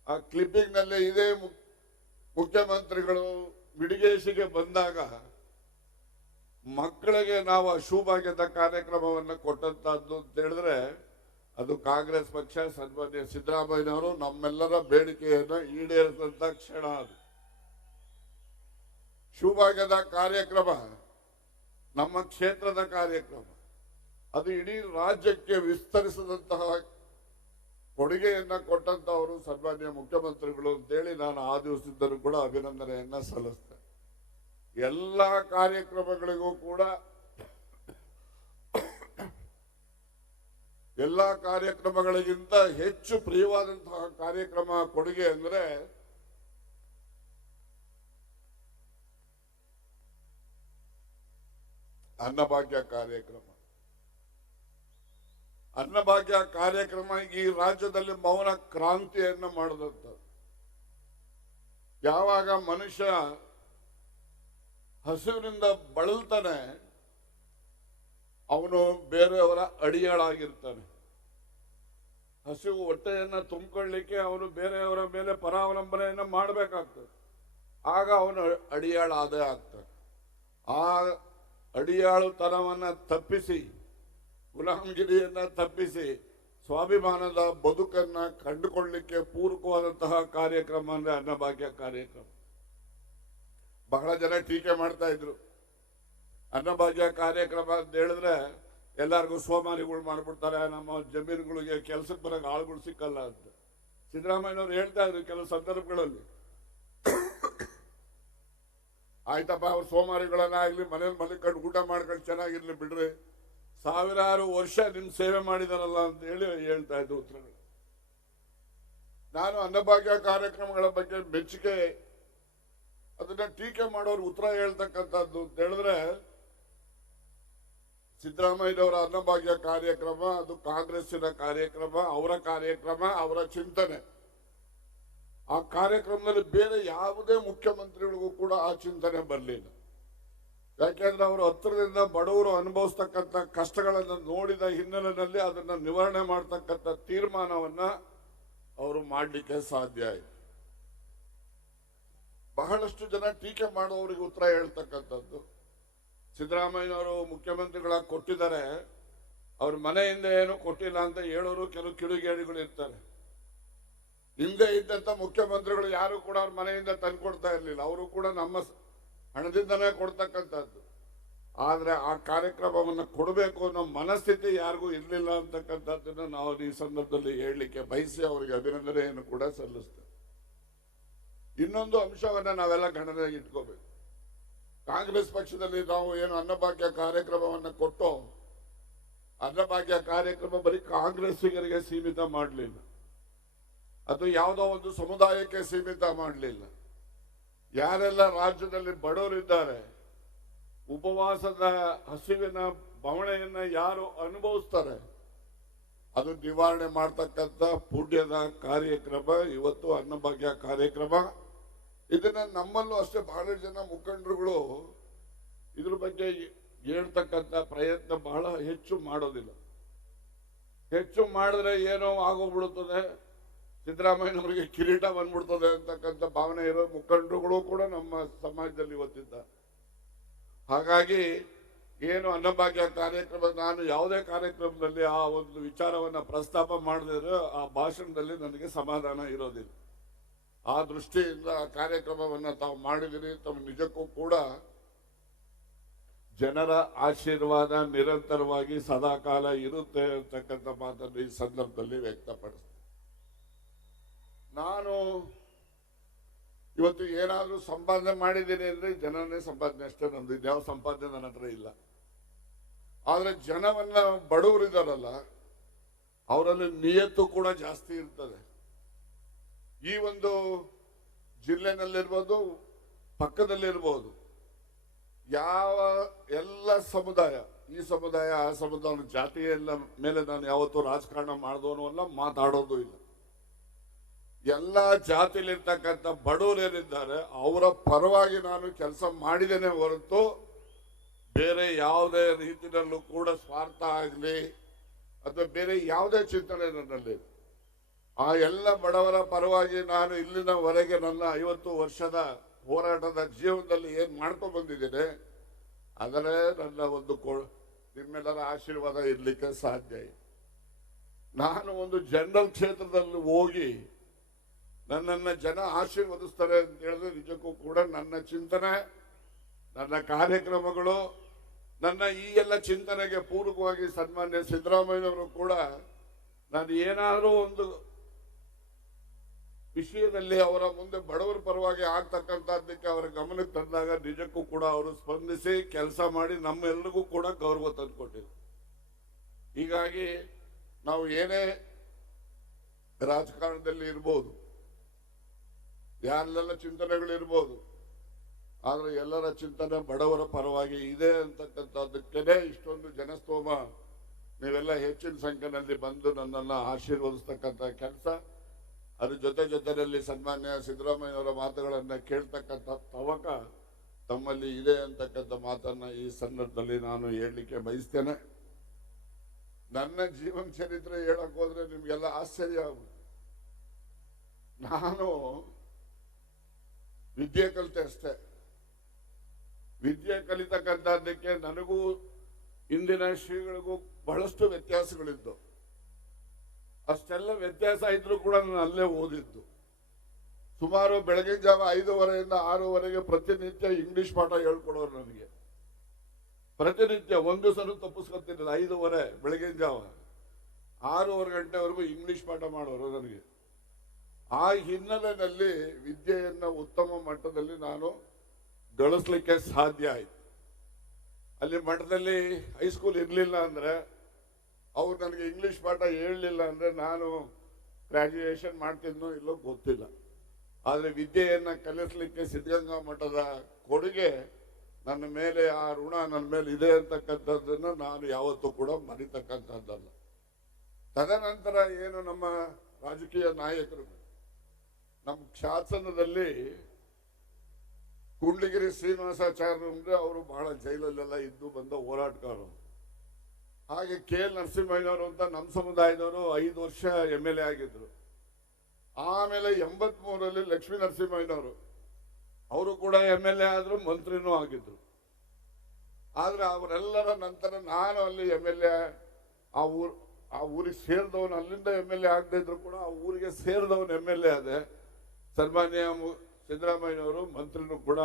ಆ ಕ್ಲಿಪ್ಪಿಂಗ್ನಲ್ಲಿ ಇದೇ ಮುಖ್ಯಮಂತ್ರಿಗಳು ಬಿಡಿಗೇಶಿಗೆ ಬಂದಾಗ ಮಕ್ಕಳಿಗೆ ನಾವು ಅಶುಭಾಗ್ಯದ ಕಾರ್ಯಕ್ರಮವನ್ನು ಕೊಟ್ಟಂತದ್ದು ಅಂತ ಹೇಳಿದ್ರೆ, ಅದು ಕಾಂಗ್ರೆಸ್ ಪಕ್ಷ, ಸನ್ಮಾನ್ಯ ಸಿದ್ದರಾಮಯ್ಯನವರು ನಮ್ಮೆಲ್ಲರ ಬೇಡಿಕೆಯನ್ನು ಈಡೇರಿಸಿದಂತ ಕ್ಷಣ ಅದು. ಶುಭಾಗ್ಯದ ಕಾರ್ಯಕ್ರಮ, ನಮ್ಮ ಕ್ಷೇತ್ರದ ಕಾರ್ಯಕ್ರಮ, ಅದು ಇಡೀ ರಾಜ್ಯಕ್ಕೆ ವಿಸ್ತರಿಸಿದಂತಹ ಕೊಡುಗೆಯನ್ನ ಕೊಟ್ಟಂತವರು ಸನ್ಮಾನ್ಯ ಮುಖ್ಯಮಂತ್ರಿಗಳು ಅಂತೇಳಿ ನಾನು ಆ ದಿವಸದಿಂದಲೂ ಕೂಡ ಅಭಿನಂದನೆಯನ್ನ ಸಲ್ಲಿಸ್ತೇನೆ. ಎಲ್ಲ ಕಾರ್ಯಕ್ರಮಗಳಿಗೂ ಕೂಡ ಎಲ್ಲ ಕಾರ್ಯಕ್ರಮಗಳಿಗಿಂತ ಹೆಚ್ಚು ಪ್ರಿಯವಾದಂತಹ ಕಾರ್ಯಕ್ರಮ ಕೊಡುಗೆ ಅಂದ್ರೆ ಅನ್ನಭಾಗ್ಯ ಕಾರ್ಯಕ್ರಮ. ಅನ್ನಭಾಗ್ಯ ಕಾರ್ಯಕ್ರಮ ಈ ರಾಜ್ಯದಲ್ಲಿ ಮೌನ ಕ್ರಾಂತಿಯನ್ನು ಮಾಡಿದಂಥದ್ದು ಯಾವಾಗ ಮನುಷ್ಯ ಹಸಿವಿನಿಂದ ಬಳಲ್ತಾನೆ, ಅವನು ಬೇರೆಯವರ ಅಡಿಯಾಳಾಗಿರ್ತಾನೆ. ಹಸಿವು ಹೊಟ್ಟೆಯನ್ನ ತುಂಬಿಕೊಳ್ಳಿಕ್ಕೆ ಅವನು ಬೇರೆಯವರ ಮೇಲೆ ಪರಾವಲಂಬನೆಯನ್ನ ಮಾಡಬೇಕಾಗ್ತದೆ. ಆಗ ಅವನು ಅಡಿಯಾಳಾದೇ ಆಗ್ತಾನೆ. ಆ ಅಡಿಯಾಳುತನವನ್ನ ತಪ್ಪಿಸಿ ಗುಲಾಮಗಿರಿಯನ್ನು ತಪ್ಪಿಸಿ, ಸ್ವಾಭಿಮಾನದ ಬದುಕನ್ನ ಕಂಡುಕೊಳ್ಳಿಕ್ಕೆ ಪೂರಕವಾದಂತಹ ಕಾರ್ಯಕ್ರಮ ಅಂದರೆ ಅನ್ನಭಾಗ್ಯ ಕಾರ್ಯಕ್ರಮ. ಬಹಳ ಜನ ಟೀಕೆ ಮಾಡ್ತಾ ಇದ್ರು. ಅನ್ನಭಾಗ್ಯ ಕಾರ್ಯಕ್ರಮ ಅಂತ ಹೇಳಿದ್ರೆ ಎಲ್ಲರಿಗೂ ಸೋಮಾರಿಗಳು ಮಾಡ್ಬಿಡ್ತಾರೆ, ನಮ್ಮ ಜಮೀನುಗಳಿಗೆ ಕೆಲಸಕ್ಕೆ ಬರೋಕೆ ಆಳುಗಳು ಸಿಕ್ಕಲ್ಲ ಅಂತ. ಸಿದ್ದರಾಮಯ್ಯನವ್ರು ಹೇಳ್ತಾ ಇದ್ರು ಕೆಲವು ಸಂದರ್ಭಗಳಲ್ಲಿ. ಆಯ್ತಪ್ಪ, ಅವ್ರು ಸೋಮಾರಿಗಳನ್ನ ಆಗ್ಲಿ ಮನೇಲಿ ಮಲಿಕೊಂಡು ಊಟ ಮಾಡ್ಕೊಂಡು ಚೆನ್ನಾಗಿರ್ಲಿ ಬಿಡ್ರಿ. ಸಾವಿರಾರು ವರ್ಷ ನಿಮ್ ಸೇವೆ ಮಾಡಿದಾರಲ್ಲ ಅಂತ ಹೇಳಿ ಹೇಳ್ತಾ ಇದ್ದ ಉತ್ತರಗಳು. ನಾನು ಅನ್ನಭಾಗ್ಯ ಕಾರ್ಯಕ್ರಮಗಳ ಬಗ್ಗೆ ಮೆಚ್ಚುಗೆ ಅದನ್ನ ಟೀಕೆ ಮಾಡೋರು ಉತ್ತರ ಹೇಳ್ತಕ್ಕಂಥದ್ದು ಅಂತ ಹೇಳಿದ್ರೆ, ಸಿದ್ದರಾಮಯ್ಯನವರ ಅನ್ನಭಾಗ್ಯ ಕಾರ್ಯಕ್ರಮ, ಅದು ಕಾಂಗ್ರೆಸ್ಸಿನ ಕಾರ್ಯಕ್ರಮ, ಅವರ ಕಾರ್ಯಕ್ರಮ, ಅವರ ಚಿಂತನೆ. ಆ ಕಾರ್ಯಕ್ರಮದಲ್ಲಿ ಬೇರೆ ಯಾವುದೇ ಮುಖ್ಯಮಂತ್ರಿಗಳಿಗೂ ಕೂಡ ಆ ಚಿಂತನೆ ಬರಲಿಲ್ಲ. ಯಾಕೆಂದ್ರೆ ಅವರು ಹತ್ತಿರದಿಂದ ಬಡವರು ಅನುಭವಿಸ್ತಕ್ಕಂಥ ಕಷ್ಟಗಳನ್ನು ನೋಡಿದ ಹಿನ್ನೆಲೆಯಲ್ಲಿ ಅದನ್ನು ನಿವಾರಣೆ ಮಾಡ್ತಕ್ಕಂಥ ತೀರ್ಮಾನವನ್ನು ಅವರು ಮಾಡಲಿಕ್ಕೆ ಸಾಧ್ಯ ಆಯಿತು ಬಹಳಷ್ಟು ಜನ ಟೀಕೆ ಮಾಡುವವರಿಗೆ ಉತ್ತರ ಹೇಳ್ತಕ್ಕಂಥದ್ದು. ಸಿದ್ದರಾಮಯ್ಯನವರು ಮುಖ್ಯಮಂತ್ರಿಗಳಾಗಿ ಕೊಟ್ಟಿದ್ದಾರೆ. ಅವ್ರ ಮನೆಯಿಂದ ಏನು ಕೊಟ್ಟಿಲ್ಲ ಅಂತ ಹೇಳೋರು ಕೆಲವು ಕಿಡಿಗೇಡಿಗಳು ಇರ್ತಾರೆ ಹಿಂದೆ ಇದ್ದಂತ ಮುಖ್ಯಮಂತ್ರಿಗಳು ಯಾರು ಕೂಡ ಅವ್ರ ಮನೆಯಿಂದ ತಂದ್ಕೊಡ್ತಾ ಇರಲಿಲ್ಲ. ಅವರು ಕೂಡ ನಮ್ಮ ಹಣದಿಂದನೇ ಕೊಡ್ತಕ್ಕಂಥದ್ದು. ಆದರೆ ಆ ಕಾರ್ಯಕ್ರಮವನ್ನು ಕೊಡಬೇಕು ಅನ್ನೋ ಮನಸ್ಥಿತಿ ಯಾರಿಗೂ ಇರಲಿಲ್ಲ ಅಂತಕ್ಕಂಥದ್ದನ್ನು ನಾವು ಈ ಸಂದರ್ಭದಲ್ಲಿ ಹೇಳಲಿಕ್ಕೆ ಬಯಸಿ ಅವರಿಗೆ ಅಭಿನಂದನೆಯನ್ನು ಕೂಡ ಸಲ್ಲಿಸ್ತೇವೆ ಇನ್ನೊಂದು ಅಂಶವನ್ನ ನಾವೆಲ್ಲ ಗಣನೆಗೆ ಇಟ್ಕೋಬೇಕು. ಕಾಂಗ್ರೆಸ್ ಪಕ್ಷದಲ್ಲಿ ನಾವು ಏನು ಅನ್ನಭಾಗ್ಯ ಕಾರ್ಯಕ್ರಮವನ್ನು ಕೊಟ್ಟು, ಅನ್ನಭಾಗ್ಯ ಕಾರ್ಯಕ್ರಮ ಬರೀ ಕಾಂಗ್ರೆಸ್ಸಿಗರಿಗೆ ಸೀಮಿತ ಮಾಡಲಿಲ್ಲ. ಅದು ಯಾವುದೋ ಒಂದು ಸಮುದಾಯಕ್ಕೆ ಸೀಮಿತ ಮಾಡಲಿಲ್ಲ. ಯಾರೆಲ್ಲ ರಾಜ್ಯದಲ್ಲಿ ಬಡವರಿದ್ದಾರೆ, ಉಪವಾಸದ ಹಸಿವಿನ ಬವಣೆಯನ್ನ ಯಾರು ಅನುಭವಿಸ್ತಾರೆ, ಅದು ನಿವಾರಣೆ ಮಾಡ್ತಕ್ಕಂಥ ಪುಣ್ಯದ ಕಾರ್ಯಕ್ರಮ, ಇವತ್ತು ಅನ್ನಭಾಗ್ಯ ಕಾರ್ಯಕ್ರಮ. ಇದನ್ನ ನಮ್ಮಲ್ಲೂ ಅಷ್ಟೇ ಬಹಳ ಜನ ಮುಖಂಡರುಗಳು ಇದ್ರ ಬಗ್ಗೆ ಹೇಳ್ತಕ್ಕಂಥ ಪ್ರಯತ್ನ ಬಹಳ ಹೆಚ್ಚು ಮಾಡೋದಿಲ್ಲ. ಹೆಚ್ಚು ಮಾಡಿದ್ರೆ ಏನೋ ಆಗೋಗ್ಬಿಡುತ್ತದೆ. ಸಿದ್ದರಾಮಯ್ಯನವರಿಗೆ ಕಿರೀಟ ಬಂದ್ಬಿಡ್ತದೆ ಅಂತಕ್ಕಂಥ ಭಾವನೆ ಇರೋ ಮುಖಂಡರುಗಳು ಕೂಡ ನಮ್ಮ ಸಮಾಜದಲ್ಲಿ ಇವತ್ತಿದ್ದ ಹಾಗಾಗಿ ಏನು ಅನ್ನಭಾಗ್ಯ ಕಾರ್ಯಕ್ರಮ, ನಾನು ಯಾವುದೇ ಕಾರ್ಯಕ್ರಮದಲ್ಲಿ ಆ ಒಂದು ವಿಚಾರವನ್ನ ಪ್ರಸ್ತಾಪ ಮಾಡಿದ್ರೆ ಆ ಭಾಷಣದಲ್ಲಿ ನನಗೆ ಸಮಾಧಾನ ಇರೋದಿಲ್ಲ. ಆ ದೃಷ್ಟಿಯಿಂದ ಆ ಕಾರ್ಯಕ್ರಮವನ್ನ ತಾವು ಮಾಡಿದಿರಿ. ತಮ್ಮ ನಿಜಕ್ಕೂ ಕೂಡ ಜನರ ಆಶೀರ್ವಾದ ನಿರಂತರವಾಗಿ ಸದಾಕಾಲ ಇರುತ್ತೆ ಅಂತಕ್ಕಂಥ ಮಾತನ್ನು ಈ ಸಂದರ್ಭದಲ್ಲಿ ವ್ಯಕ್ತಪಡಿಸ್ತೇನೆ. ನಾನು ಇವತ್ತು ಏನಾದರೂ ಸಂಪಾದನೆ ಮಾಡಿದ್ದೀನಿ ಅಂದ್ರೆ ಜನನೇ ಸಂಪಾದನೆ ಅಷ್ಟೇ ನಂದು ಯಾವ ಸಂಪಾದನೆ ನನ್ನ ಹತ್ರ ಇಲ್ಲ. ಆದರೆ ಜನವನ್ನ ಬಡವರಿದಾರಲ್ಲ, ಅವರಲ್ಲಿ ನಿಯತ್ತು ಕೂಡ ಜಾಸ್ತಿ ಇರ್ತದೆ. ಈ ಒಂದು ಜಿಲ್ಲೆನಲ್ಲಿರ್ಬೋದು, ಪಕ್ಕದಲ್ಲಿರ್ಬೋದು, ಯಾವ ಎಲ್ಲ ಸಮುದಾಯ, ಈ ಸಮುದಾಯ, ಆ ಸಮುದಾಯ ಜಾತಿಯೆಲ್ಲ ಮೇಲೆ ನಾನು ಯಾವತ್ತೂ ರಾಜಕಾರಣ ಮಾಡಿದವನು ಅಲ್ಲ, ಮಾತಾಡೋದು ಇಲ್ಲ. ಎಲ್ಲ ಜಾತಿಲಿರ್ತಕ್ಕಂಥ ಬಡವರೇನಿದ್ದಾರೆ ಅವರ ಪರವಾಗಿ ನಾನು ಕೆಲಸ ಮಾಡಿದ್ದೇನೆ ಹೊರತು ಬೇರೆ ಯಾವುದೇ ರೀತಿಯಲ್ಲೂ ಕೂಡ ಸ್ವಾರ್ಥ ಆಗಲಿ, ಅಥವಾ ಬೇರೆ ಯಾವುದೇ ಚಿಂತನೆ ನನ್ನಲ್ಲಿ ಆ ಎಲ್ಲ ಬಡವರ ಪರವಾಗಿ ನಾನು ಇಲ್ಲಿನವರೆಗೆ ನನ್ನ ಐವತ್ತು ವರ್ಷದ ಹೋರಾಟದ ಜೀವನದಲ್ಲಿ ಏನು ಮಾಡ್ಕೊಂಡು ಬಂದಿದ್ದೇನೆ ಅದರೇ ನನ್ನ ಒಂದು ಕೊ, ನಿಮ್ಮೆಲ್ಲರ ಆಶೀರ್ವಾದ ಇರಲಿಕ್ಕೆ ಸಾಧ್ಯ ನಾನು ಒಂದು ಜನರಲ್ ಕ್ಷೇತ್ರದಲ್ಲಿ ಹೋಗಿ ನನ್ನನ್ನು ಜನ ಆಶೀರ್ವದಿಸ್ತಾರೆ ಅಂತ ಹೇಳಿದ್ರೆ ನಿಜಕ್ಕೂ ಕೂಡ ನನ್ನ ಚಿಂತನೆ, ನನ್ನ ಕಾರ್ಯಕ್ರಮಗಳು, ನನ್ನ ಈ ಎಲ್ಲ ಚಿಂತನೆಗೆ ಪೂರಕವಾಗಿ ಸನ್ಮಾನ್ಯ ಸಿದ್ದರಾಮಯ್ಯವರು ಕೂಡ ನಾನು ಏನಾದರೂ ಒಂದು ವಿಷಯದಲ್ಲಿ ಅವರ ಮುಂದೆ ಬಡವರ ಪರವಾಗಿ ಆಗ್ತಕ್ಕಂಥದ್ದಕ್ಕೆ ಅವರ ಗಮನಕ್ಕೆ ತಂದಾಗ ನಿಜಕ್ಕೂ ಕೂಡ ಅವರು ಸ್ಪಂದಿಸಿ ಕೆಲಸ ಮಾಡಿ ನಮ್ಮೆಲ್ಲರಿಗೂ ಕೂಡ ಗೌರವ ತಂದುಕೊಟ್ಟಿದ್ರು. ಹೀಗಾಗಿ ನಾವು ಏನೇ ರಾಜಕಾರಣದಲ್ಲಿ ಇರ್ಬೋದು, ಯಾರೆಲ್ಲ ಚಿಂತನೆಗಳಿರ್ಬೋದು, ಆದರೆ ಎಲ್ಲರ ಚಿಂತನೆ ಬಡವರ ಪರವಾಗಿ ಇದೆ ಅಂತಕ್ಕಂಥದ್ದಕ್ಕೇ ಇಷ್ಟೊಂದು ಜನಸ್ತೋಮ. ನೀವೆಲ್ಲ ಹೆಚ್ಚಿನ ಸಂಖ್ಯೆಯಲ್ಲಿ ಬಂದು ನನ್ನನ್ನು ಆಶೀರ್ವದಿಸ್ತಕ್ಕಂಥ ಕೆಲಸ. ಅದ್ರ ಜೊತೆ ಜೊತೆಯಲ್ಲಿ ಸನ್ಮಾನ್ಯ ಸಿದ್ದರಾಮಯ್ಯವರ ಮಾತುಗಳನ್ನ ಕೇಳ್ತಕ್ಕಂಥ ತವಕ ತಮ್ಮಲ್ಲಿ ಇದೆ ಅಂತಕ್ಕಂಥ ಮಾತನ್ನ ಈ ಸಂದರ್ಭದಲ್ಲಿ ನಾನು ಹೇಳಲಿಕ್ಕೆ ಬಯಸ್ತೇನೆ. ನನ್ನ ಜೀವನ ಚರಿತ್ರೆ ಹೇಳಕ್ ಹೋದ್ರೆ ನಿಮ್ಗೆಲ್ಲ ಆಶ್ಚರ್ಯ ಆಗುತ್ತೆ. ನಾನು ವಿದ್ಯೆ ಕಲಿತೆ ಅಷ್ಟೇ. ವಿದ್ಯೆ ಕಲಿತಕ್ಕಂಥದ್ದಕ್ಕೆ ನನಗೂ ಇಂದಿನ ಶ್ರೀಗಳಿಗೂ ಬಹಳಷ್ಟು ವ್ಯತ್ಯಾಸಗಳಿದ್ದು. ಅಷ್ಟೆಲ್ಲ ವ್ಯತ್ಯಾಸ ಇದ್ರೂ ಕೂಡ ನಾನು ಅಲ್ಲೇ ಓದಿದ್ದು. ಸುಮಾರು ಬೆಳಗಿನ ಜಾವ ಐದೂವರೆಯಿಂದ ಆರೂವರೆಗೆ ಪ್ರತಿನಿತ್ಯ ಇಂಗ್ಲಿಷ್ ಪಾಠ ಹೇಳ್ಕೊಡೋರು ನನಗೆ. ಪ್ರತಿನಿತ್ಯ ಒಂದು ಸಲ ತಪ್ಪಿಸ್ಕೊತಿರ್ಲಿಲ್ಲ ಐದೂವರೆ ಬೆಳಗಿನ ಜಾವ. ಆರೂವರೆ ಗಂಟೆವರೆಗೂ ಇಂಗ್ಲಿಷ್ ಪಾಠ ಮಾಡೋರು ನನಗೆ. ಆ ಹಿನ್ನೆಲೆಯಲ್ಲಿ ವಿದ್ಯೆಯನ್ನು ಉತ್ತಮ ಮಟ್ಟದಲ್ಲಿ ನಾನು ಗಳಿಸ್ಲಿಕ್ಕೆ ಸಾಧ್ಯ ಆಯಿತು. ಅಲ್ಲಿ ಮಠದಲ್ಲಿ ಹೈಸ್ಕೂಲ್ ಇರಲಿಲ್ಲ ಅಂದ್ರೆ ಅವ್ರು ನನಗೆ ಇಂಗ್ಲೀಷ್ ಪಾಠ ಹೇಳಲಿಲ್ಲ ಅಂದರೆ ನಾನು ಗ್ರಾಜ್ಯುಯೇಷನ್ ಮಾಡ್ತಿದ್ನೋ ಇಲ್ಲೋ ಗೊತ್ತಿಲ್ಲ. ಆದರೆ ವಿದ್ಯೆಯನ್ನು ಕಲಿಸ್ಲಿಕ್ಕೆ ಸಿದ್ಧಗಂಗಾ ಮಠದ ಕೊಡುಗೆ ನನ್ನ ಮೇಲೆ, ಆ ಋಣ ನನ್ನ ಮೇಲೆ ಇದೆ ಅಂತಕ್ಕಂಥದ್ದನ್ನು ನಾನು ಯಾವತ್ತೂ ಕೂಡ ಮರಿತಕ್ಕಂಥದ್ದಲ್ಲ. ತದನಂತರ ಏನು ನಮ್ಮ ರಾಜಕೀಯ ನಾಯಕರು? ನಮ್ಮ ಶಾಸನದಲ್ಲಿ ಕುಂಡ್ಲಿಗಿರಿ ಶ್ರೀನಿವಾಸಾಚಾರ್ಯ ಅಂದರೆ ಅವರು ಬಹಳ ಜೈಲಲ್ಲೆಲ್ಲ ಇದ್ದು ಬಂದ ಹೋರಾಟಗಾರರು. ಹಾಗೆ ಕೆ ಎಲ್ ನರಸಿಂಹಯ್ಯನವರು ಅಂತ ನಮ್ಮ ಸಮುದಾಯದವರು ಐದು ವರ್ಷ ಎಂ ಎಲ್ ಎ ಆಗಿದ್ರು. ಆಮೇಲೆ ಎಂಬತ್ ಮೂರಲ್ಲಿ ಲಕ್ಷ್ಮೀ ನರಸಿಂಹಯ್ಯನವರು. ಅವರು ಕೂಡ ಎಂ ಎಲ್ ಎ ಆದ್ರು ಮಂತ್ರಿನೂ ಆಗಿದ್ರು. ಆದ್ರೆ ಅವರೆಲ್ಲರ ನಂತರ ನಾನು ಅಲ್ಲಿ ಎಂ ಎಲ್ ಎ ಆ ಊರ್, ಆ ಊರಿಗೆ ಸೇರಿದವನು ಅಲ್ಲಿಂದ ಎಂ ಎಲ್ ಎ ಆಗದೆ ಇದ್ರು ಕೂಡ ಆ ಊರಿಗೆ ಸೇರಿದವನು ಎಂ ಎಲ್ ಎ ಅದೇ. ಸನ್ಮಾನ್ಯ ಸಿದ್ದರಾಮಯ್ಯನವರು, ಮಂತ್ರಿನೂ ಕೂಡ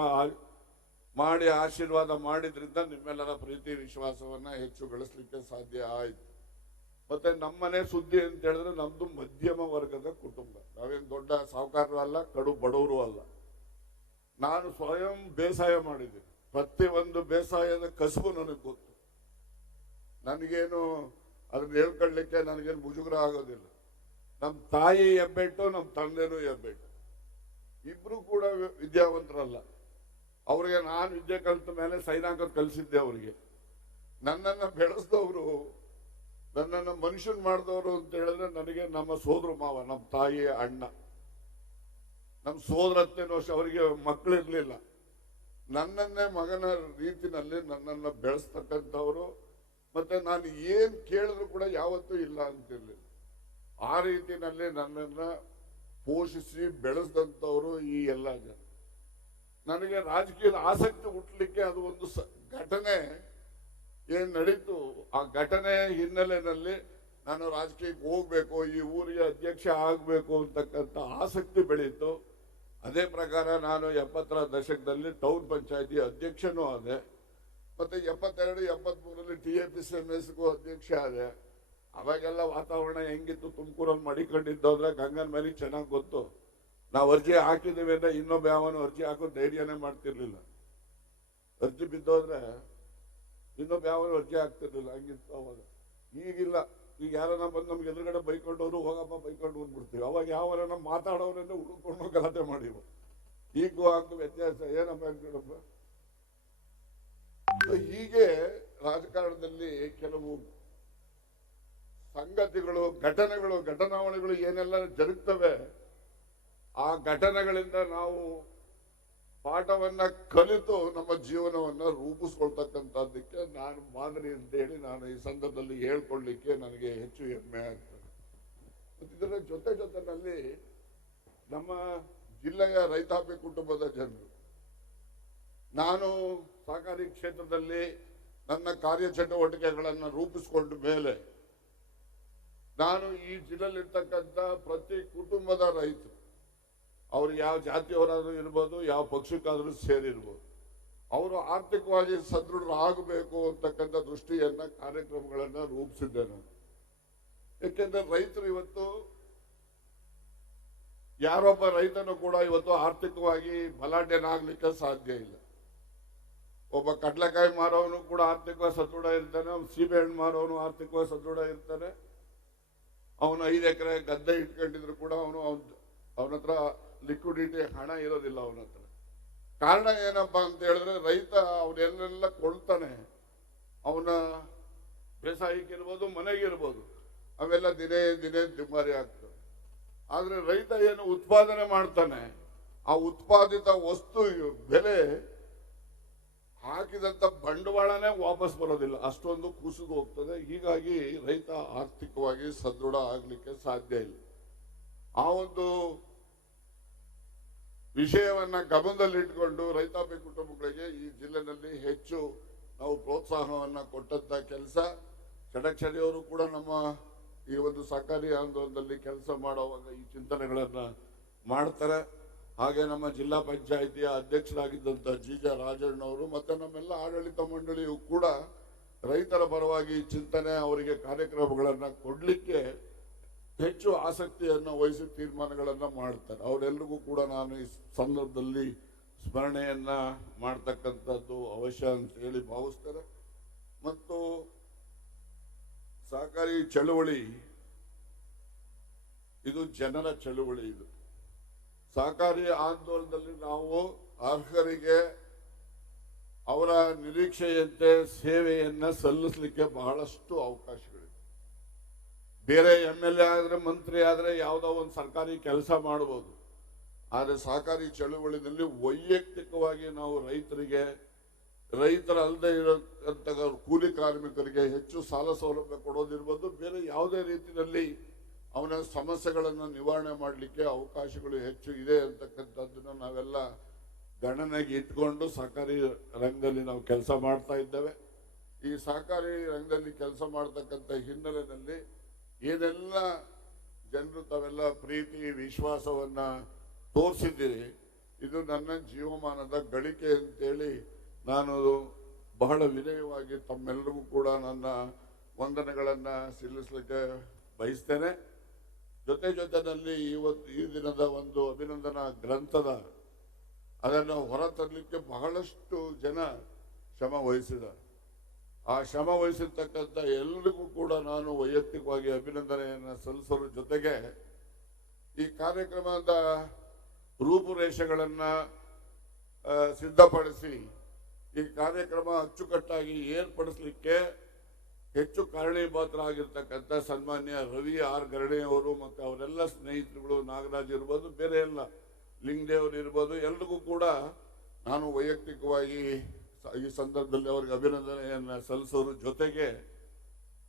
ಮಾಡಿ ಆಶೀರ್ವಾದ ಮಾಡಿದ್ರಿಂದ ನಿಮ್ಮೆಲ್ಲರ ಪ್ರೀತಿ ವಿಶ್ವಾಸವನ್ನ ಹೆಚ್ಚು ಗಳಿಸ್ಲಿಕ್ಕೆ ಸಾಧ್ಯ ಆಯ್ತು. ಮತ್ತೆ ನಮ್ಮನೆ ಸುದ್ದಿ ಅಂತ ಹೇಳಿದ್ರೆ ನಮ್ದು ಮಧ್ಯಮ ವರ್ಗದ ಕುಟುಂಬ. ನಾವೇನು ದೊಡ್ಡ ಸಾಹುಕಾರರು ಅಲ್ಲ, ಕಡು ಬಡವರು ಅಲ್ಲ. ನಾನು ಸ್ವಯಂ ಬೇಸಾಯ ಮಾಡಿದ್ದೀನಿ. ಪ್ರತಿ ಒಂದು ಬೇಸಾಯದ ಕಸುಬು ನನಗೆ ಗೊತ್ತು. ನನಗೇನು ಅದನ್ನ ಹೇಳ್ಕೊಳ್ಲಿಕ್ಕೆ ನನಗೇನು ಮುಜುಗರ ಆಗೋದಿಲ್ಲ. ನಮ್ಮ ತಾಯಿ ಹೆಬ್ಬೆಟ್ಟು ನಮ್ಮ ತಂದೆನೂ ಹೆಬ್ಬೆಟ್ಟು. ಇಬ್ರು ಕೂಡ ವಿದ್ಯಾವಂತರಲ್ಲ. ಅವ್ರಿಗೆ ನಾನು ವಿದ್ಯೆ ಕಲಿತ ಮೇಲೆ ಸೈನಾಂಕ ಕಲಿಸಿದ್ದೆ ಅವರಿಗೆ. ನನ್ನನ್ನು ಬೆಳೆಸಿದವರು, ನನ್ನನ್ನು ಮನುಷ್ಯನ್ ಮಾಡಿದವರು ಅಂತ ಹೇಳಿದ್ರೆ ನನಗೆ ನಮ್ಮ ಸೋದರ ಮಾವ ನಮ್ಮ ತಾಯಿ, ಅಣ್ಣ. ನಮ್ಮ ಸೋದರತ್ತೆನೋ ಅಷ್ಟೇ ಅವರಿಗೆ ಮಕ್ಕಳಿರ್ಲಿಲ್ಲ ನನ್ನನ್ನೇ ಮಗನ ರೀತಿನಲ್ಲಿ ನನ್ನನ್ನು ಬೆಳೆಸ್ತಕ್ಕಂಥವ್ರು. ಮತ್ತೆ ನಾನು ಏನು ಕೇಳಿದ್ರು ಕೂಡ ಯಾವತ್ತೂ ಇಲ್ಲ ಅಂತಿರ್ಲಿಲ್ಲ. ಆ ರೀತಿನಲ್ಲಿ ನನ್ನನ್ನು ಪೋಷಿಸಿ ಬೆಳೆಸಿದಂಥವ್ರು ಈ ಎಲ್ಲ ಜನ. ನನಗೆ ರಾಜಕೀಯದ ಆಸಕ್ತಿ ಹುಟ್ಟಲಿಕ್ಕೆ ಅದು ಒಂದು ಘಟನೆ ಏನ್ ನಡೀತು, ಆ ಘಟನೆ ಹಿನ್ನೆಲೆಯಲ್ಲಿ ನಾನು ರಾಜಕೀಯಕ್ಕೆ ಹೋಗ್ಬೇಕು, ಈ ಊರಿಗೆ ಅಧ್ಯಕ್ಷ ಆಗ್ಬೇಕು ಅಂತಕ್ಕಂಥ ಆಸಕ್ತಿ ಬೆಳೀತು. ಅದೇ ಪ್ರಕಾರ ನಾನು ಎಪ್ಪತ್ತರ ದಶಕದಲ್ಲಿ ಟೌನ್ ಪಂಚಾಯತಿ ಅಧ್ಯಕ್ಷನೂ ಆದೆ. ಮತ್ತೆ ಎಪ್ಪತ್ತೆರಡು, ಎಪ್ಪತ್ಮೂರರಲ್ಲಿ T A P C M ಎಸ್ಗೂ ಅಧ್ಯಕ್ಷ ಆದೆ. ಅವಾಗೆಲ್ಲ ವಾತಾವರಣ ಹೆಂಗಿತ್ತು, ತುಮಕೂರಲ್ಲಿ ಮಡಿಕೊಂಡಿದ್ದೋದ್ರೆ ಗಂಗನ ಮೇಲೆ ಚೆನ್ನಾಗಿ ಗೊತ್ತು. ನಾವು ಅರ್ಜಿ ಹಾಕಿದ್ದೀವಿ ಅಂದ್ರೆ ಇನ್ನೊಬ್ಬ ಯಾವನು ಅರ್ಜಿ ಹಾಕೋ ಧೈರ್ಯನೇ ಮಾಡ್ತಿರ್ಲಿಲ್ಲ. ಅರ್ಜಿ ಬಿದ್ದೋದ್ರೆ ಇನ್ನೊಬ್ಬ ಯಾವನು ಅರ್ಜಿ ಹಾಕ್ತಿರ್ಲಿಲ್ಲ. ಹಂಗಿತ್ತು ಅವಾಗ. ಈಗಿಲ್ಲ. ಈಗ ಯಾರನ್ನ ಬಂದು ನಮ್ಗೆ ಎದುರುಗಡೆ ಬೈಕೊಂಡವ್ರು, ಹೋಗಪ್ಪ, ಬೈಕೊಂಡು ಬಂದ್ಬಿಡ್ತೀವಿ. ಅವಾಗ ಯಾವನ ಮಾತಾಡೋರನ್ನ ಹುಡುಕೊಂಡು ಗಲಾಟೆ ಮಾಡಿವು ಈಗೂ ಹಾಕು ವ್ಯತ್ಯಾಸ. ಏನಪ್ಪ So ಹೀಗೆ ರಾಜಕಾರಣದಲ್ಲಿ ಕೆಲವು ಸಂಗತಿಗಳು, ಘಟನೆಗಳು ಘಟನಾವಣೆಗಳು ಏನೆಲ್ಲ ಜರುಗ್ತವೆ ಆ ಘಟನೆಗಳಿಂದ ನಾವು ಪಾಠವನ್ನ ಕಲಿತು ನಮ್ಮ ಜೀವನವನ್ನ ರೂಪಿಸ್ಕೊಳ್ತಕ್ಕಂಥದ್ದಕ್ಕೆ ನಾನು ಮಾದರಿ ಅಂತ ಹೇಳಿ ನಾನು ಈ ಸಂದರ್ಭದಲ್ಲಿ ಹೇಳ್ಕೊಳ್ಳಿಕ್ಕೆ ನನಗೆ ಹೆಚ್ಚು ಹೆಮ್ಮೆ ಆಗ್ತದೆ. ಇದರ ಜೊತೆ ಜೊತೆನಲ್ಲಿ ನಮ್ಮ ಜಿಲ್ಲೆಯ ರೈತಾಪಿ ಕುಟುಂಬದ ಜನರು, ನಾನು ಸಹಕಾರಿ ಕ್ಷೇತ್ರದಲ್ಲಿ ನನ್ನ ಕಾರ್ಯಚಟುವಟಿಕೆಗಳನ್ನು ರೂಪಿಸಿಕೊಂಡ ಮೇಲೆ ನಾನು ಈ ಜಿಲ್ಲೆಯಲ್ಲಿರ್ತಕ್ಕಂಥ ಪ್ರತಿ ಕುಟುಂಬದ ರೈತರು ಅವ್ರು ಯಾವ ಜಾತಿಯವರಾದರೂ ಇರ್ಬೋದು, ಯಾವ ಪಕ್ಷಕ್ಕಾದರೂ ಸೇರಿರ್ಬೋದು. ಅವರು ಆರ್ಥಿಕವಾಗಿ ಸದೃಢರಾಗಬೇಕು ಅಂತಕ್ಕಂಥ ದೃಷ್ಟಿಯನ್ನು ಕಾರ್ಯಕ್ರಮಗಳನ್ನು ರೂಪಿಸಿದ್ದೆ ನಾನು. ಏಕೆಂದರೆ ರೈತರು ಇವತ್ತು, ಯಾರೊಬ್ಬ ರೈತನು ಕೂಡ ಇವತ್ತು ಆರ್ಥಿಕವಾಗಿ ಬಲಾಢ್ಯನಾಗಲಿಕ್ಕೆ ಸಾಧ್ಯ ಇಲ್ಲ. ಒಬ್ಬ ಕಡಲೆಕಾಯಿ ಮಾರೋನು ಕೂಡ ಆರ್ಥಿಕವಾಗಿ ಸದೃಢ ಇರ್ತಾನೆ ಅವ್ನು ಸೀಬೆಹಣ್ಣು ಮಾರೋನು ಆರ್ಥಿಕವಾಗಿ ಸದೃಢ ಇರ್ತಾನೆ. ಅವನು ಐದು ಎಕರೆ ಗದ್ದೆ ಇಟ್ಕೊಂಡಿದ್ರು ಕೂಡ ಅವನು, ಅವನ ಹತ್ರ ಲಿಕ್ವಿಡಿಟಿ ಹಣ ಇರೋದಿಲ್ಲ ಅವನ ಹತ್ರ. ಕಾರಣ ಏನಪ್ಪಾ ಅಂತ ಹೇಳಿದ್ರೆ ರೈತ ಅವನೆಲ್ಲ ಕೊಳ್ತಾನೆ ಅವನ ಬೇಸಾಯಕ್ಕಿರ್ಬೋದು ಮನೆಗಿರ್ಬೋದು ಅವೆಲ್ಲ ದಿನೇ ದಿನೇ ದುಬಾರಿ ಆಗ್ತದೆ. ಆದರೆ ರೈತ ಏನು ಉತ್ಪಾದನೆ ಮಾಡ್ತಾನೆ, ಆ ಉತ್ಪಾದಿತ ವಸ್ತು ಬೆಲೆ ಹಾಕಿದಂತ ಬಂಡವಾಳನೇ ವಾಪಸ್ ಬರೋದಿಲ್ಲ. ಅಷ್ಟೊಂದು ಕುಸಿದು ಹೋಗ್ತದೆ. ಹೀಗಾಗಿ ರೈತ ಆರ್ಥಿಕವಾಗಿ ಸದೃಢ ಆಗಲಿಕ್ಕೆ ಸಾಧ್ಯ ಇಲ್ಲ. ಆ ಒಂದು ವಿಷಯವನ್ನ ಗಮನದಲ್ಲಿಟ್ಟುಕೊಂಡು ರೈತಾಪಿ ಕುಟುಂಬಗಳಿಗೆ ಈ ಜಿಲ್ಲೆನಲ್ಲಿ ಹೆಚ್ಚು ನಾವು ಪ್ರೋತ್ಸಾಹವನ್ನ ಕೊಟ್ಟಂತ ಕೆಲಸ. ಚಡಕ್ಷಡಿಯವರು ಕೂಡ ನಮ್ಮ ಈ ಒಂದು ಸಹಕಾರಿ ಆಂದೋಲನದಲ್ಲಿ ಕೆಲಸ ಮಾಡುವಾಗ ಈ ಚಿಂತನೆಗಳನ್ನ ಮಾಡ್ತಾರೆ. ಹಾಗೆ ನಮ್ಮ ಜಿಲ್ಲಾ ಪಂಚಾಯಿತಿಯ ಅಧ್ಯಕ್ಷರಾಗಿದ್ದಂತ ಜೀಜ ರಾಜಣ್ಣವರು ಮತ್ತೆ ನಮ್ಮೆಲ್ಲ ಆಡಳಿತ ಮಂಡಳಿಯು ಕೂಡ ರೈತರ ಪರವಾಗಿ ಚಿಂತನೆ ಅವರಿಗೆ ಕಾರ್ಯಕ್ರಮಗಳನ್ನ ಕೊಡ್ಲಿಕ್ಕೆ ಹೆಚ್ಚು ಆಸಕ್ತಿಯನ್ನು ವಹಿಸಿ ತೀರ್ಮಾನಗಳನ್ನು ಮಾಡ್ತಾರೆ. ಅವರೆಲ್ಲರಿಗೂ ಕೂಡ ನಾನು ಈ ಸಂದರ್ಭದಲ್ಲಿ ಸ್ಮರಣೆಯನ್ನ ಮಾಡ್ತಕ್ಕಂಥದ್ದು ಅವಶ್ಯ ಅಂತ ಹೇಳಿ ಭಾವಿಸ್ತಾರೆ ಮತ್ತು ಸಹಕಾರಿ ಚಳುವಳಿ, ಇದು ಜನರ ಚಳುವಳಿ ಇದು. ಸಹಕಾರಿ ಆಂದೋಲನದಲ್ಲಿ ನಾವು ಅರ್ಹರಿಗೆ ಅವರ ನಿರೀಕ್ಷೆಯಂತೆ ಸೇವೆಯನ್ನ ಸಲ್ಲಿಸಲಿಕ್ಕೆ ಬಹಳಷ್ಟು ಅವಕಾಶಗಳಿವೆ ಬೇರೆ ಎಂ ಎಲ್ ಎ ಆದರೆ, ಮಂತ್ರಿ ಆದರೆ ಯಾವುದೋ ಒಂದು ಸರ್ಕಾರಿ ಕೆಲಸ ಮಾಡಬಹುದು ಆದರೆ ಸಹಕಾರಿ ಚಳುವಳಿನಲ್ಲಿ ವೈಯಕ್ತಿಕವಾಗಿ ನಾವು ರೈತರಿಗೆ ರೈತರ ಅಲ್ಲದೆ ಇರತಕ್ಕಂಥ ಕೂಲಿ ಕಾರ್ಮಿಕರಿಗೆ ಹೆಚ್ಚು ಸಾಲ ಸೌಲಭ್ಯ ಕೊಡೋದಿರ್ಬೋದು. ಬೇರೆ ಯಾವುದೇ ರೀತಿಯಲ್ಲಿ ಅವನ ಸಮಸ್ಯೆಗಳನ್ನು ನಿವಾರಣೆ ಮಾಡಲಿಕ್ಕೆ ಅವಕಾಶಗಳು ಹೆಚ್ಚು ಇದೆ ಅಂತಕ್ಕಂಥದ್ದನ್ನು ನಾವೆಲ್ಲ ಗಣನೆಗೆ ಇಟ್ಕೊಂಡು ಸಹಕಾರಿ ರಂಗದಲ್ಲಿ ನಾವು ಕೆಲಸ ಮಾಡ್ತಾ ಇದ್ದೇವೆ. ಈ ಸಹಕಾರಿ ರಂಗದಲ್ಲಿ ಕೆಲಸ ಮಾಡ್ತಕ್ಕಂಥ ಹಿನ್ನೆಲೆಯಲ್ಲಿ ಏನೆಲ್ಲ ಜನರು ತಾವೆಲ್ಲ ಪ್ರೀತಿ, ವಿಶ್ವಾಸವನ್ನ ತೋರಿಸಿದ್ದೀರಿ. ಇದು ನನ್ನ ಜೀವಮಾನದ ಗಳಿಕೆ ಅಂತೇಳಿ ನಾನು ಬಹಳ ವಿನಯವಾಗಿ ತಮ್ಮೆಲ್ಲರಿಗೂ ಕೂಡ ನನ್ನ ವಂದನೆಗಳನ್ನು ಸಲ್ಲಿಸಲಿಕ್ಕೆ ಬಯಸ್ತೇನೆ. ಜೊತೆ ಜೊತೆನಲ್ಲಿ ಇವತ್ತು ಈ ದಿನದ ಒಂದು ಅಭಿನಂದನಾ ಗ್ರಂಥದ ಅದನ್ನು ಹೊರತರಲಿಕ್ಕೆ ಬಹಳಷ್ಟು ಜನ ಶ್ರಮ ವಹಿಸಿದ್ದಾರೆ. ಆ ಶ್ರಮ ವಹಿಸಿರ್ತಕ್ಕಂಥ ಎಲ್ಲರಿಗೂ ಕೂಡ ನಾನು ವೈಯಕ್ತಿಕವಾಗಿ ಅಭಿನಂದನೆಯನ್ನು ಸಲ್ಲಿಸೋದ್ರ ಜೊತೆಗೆ ಈ ಕಾರ್ಯಕ್ರಮದ ರೂಪುರೇಷೆಗಳನ್ನು ಸಿದ್ಧಪಡಿಸಿ ಈ ಕಾರ್ಯಕ್ರಮ ಅಚ್ಚುಕಟ್ಟಾಗಿ ಏರ್ಪಡಿಸಲಿಕ್ಕೆ ಹೆಚ್ಚು ಕಾರಣೀಭೂತರಾಗಿರ್ತಕ್ಕಂಥ ಸನ್ಮಾನ್ಯ ರವಿ ಆರ್ ಗರಣೆ ಅವರು ಮತ್ತು ಅವರೆಲ್ಲ ಸ್ನೇಹಿತರುಗಳು ನಾಗರಾಜ್ ಇರ್ಬೋದು, ಬೇರೆ ಎಲ್ಲ ಲಿಂಗದೇವರು ಇರ್ಬೋದು, ಎಲ್ರಿಗೂ ಕೂಡ ನಾನು ವೈಯಕ್ತಿಕವಾಗಿ ಈ ಸಂದರ್ಭದಲ್ಲಿ ಅವರಿಗೆ ಅಭಿನಂದನೆಯನ್ನು ಸಲ್ಲಿಸೋರು ಜೊತೆಗೆ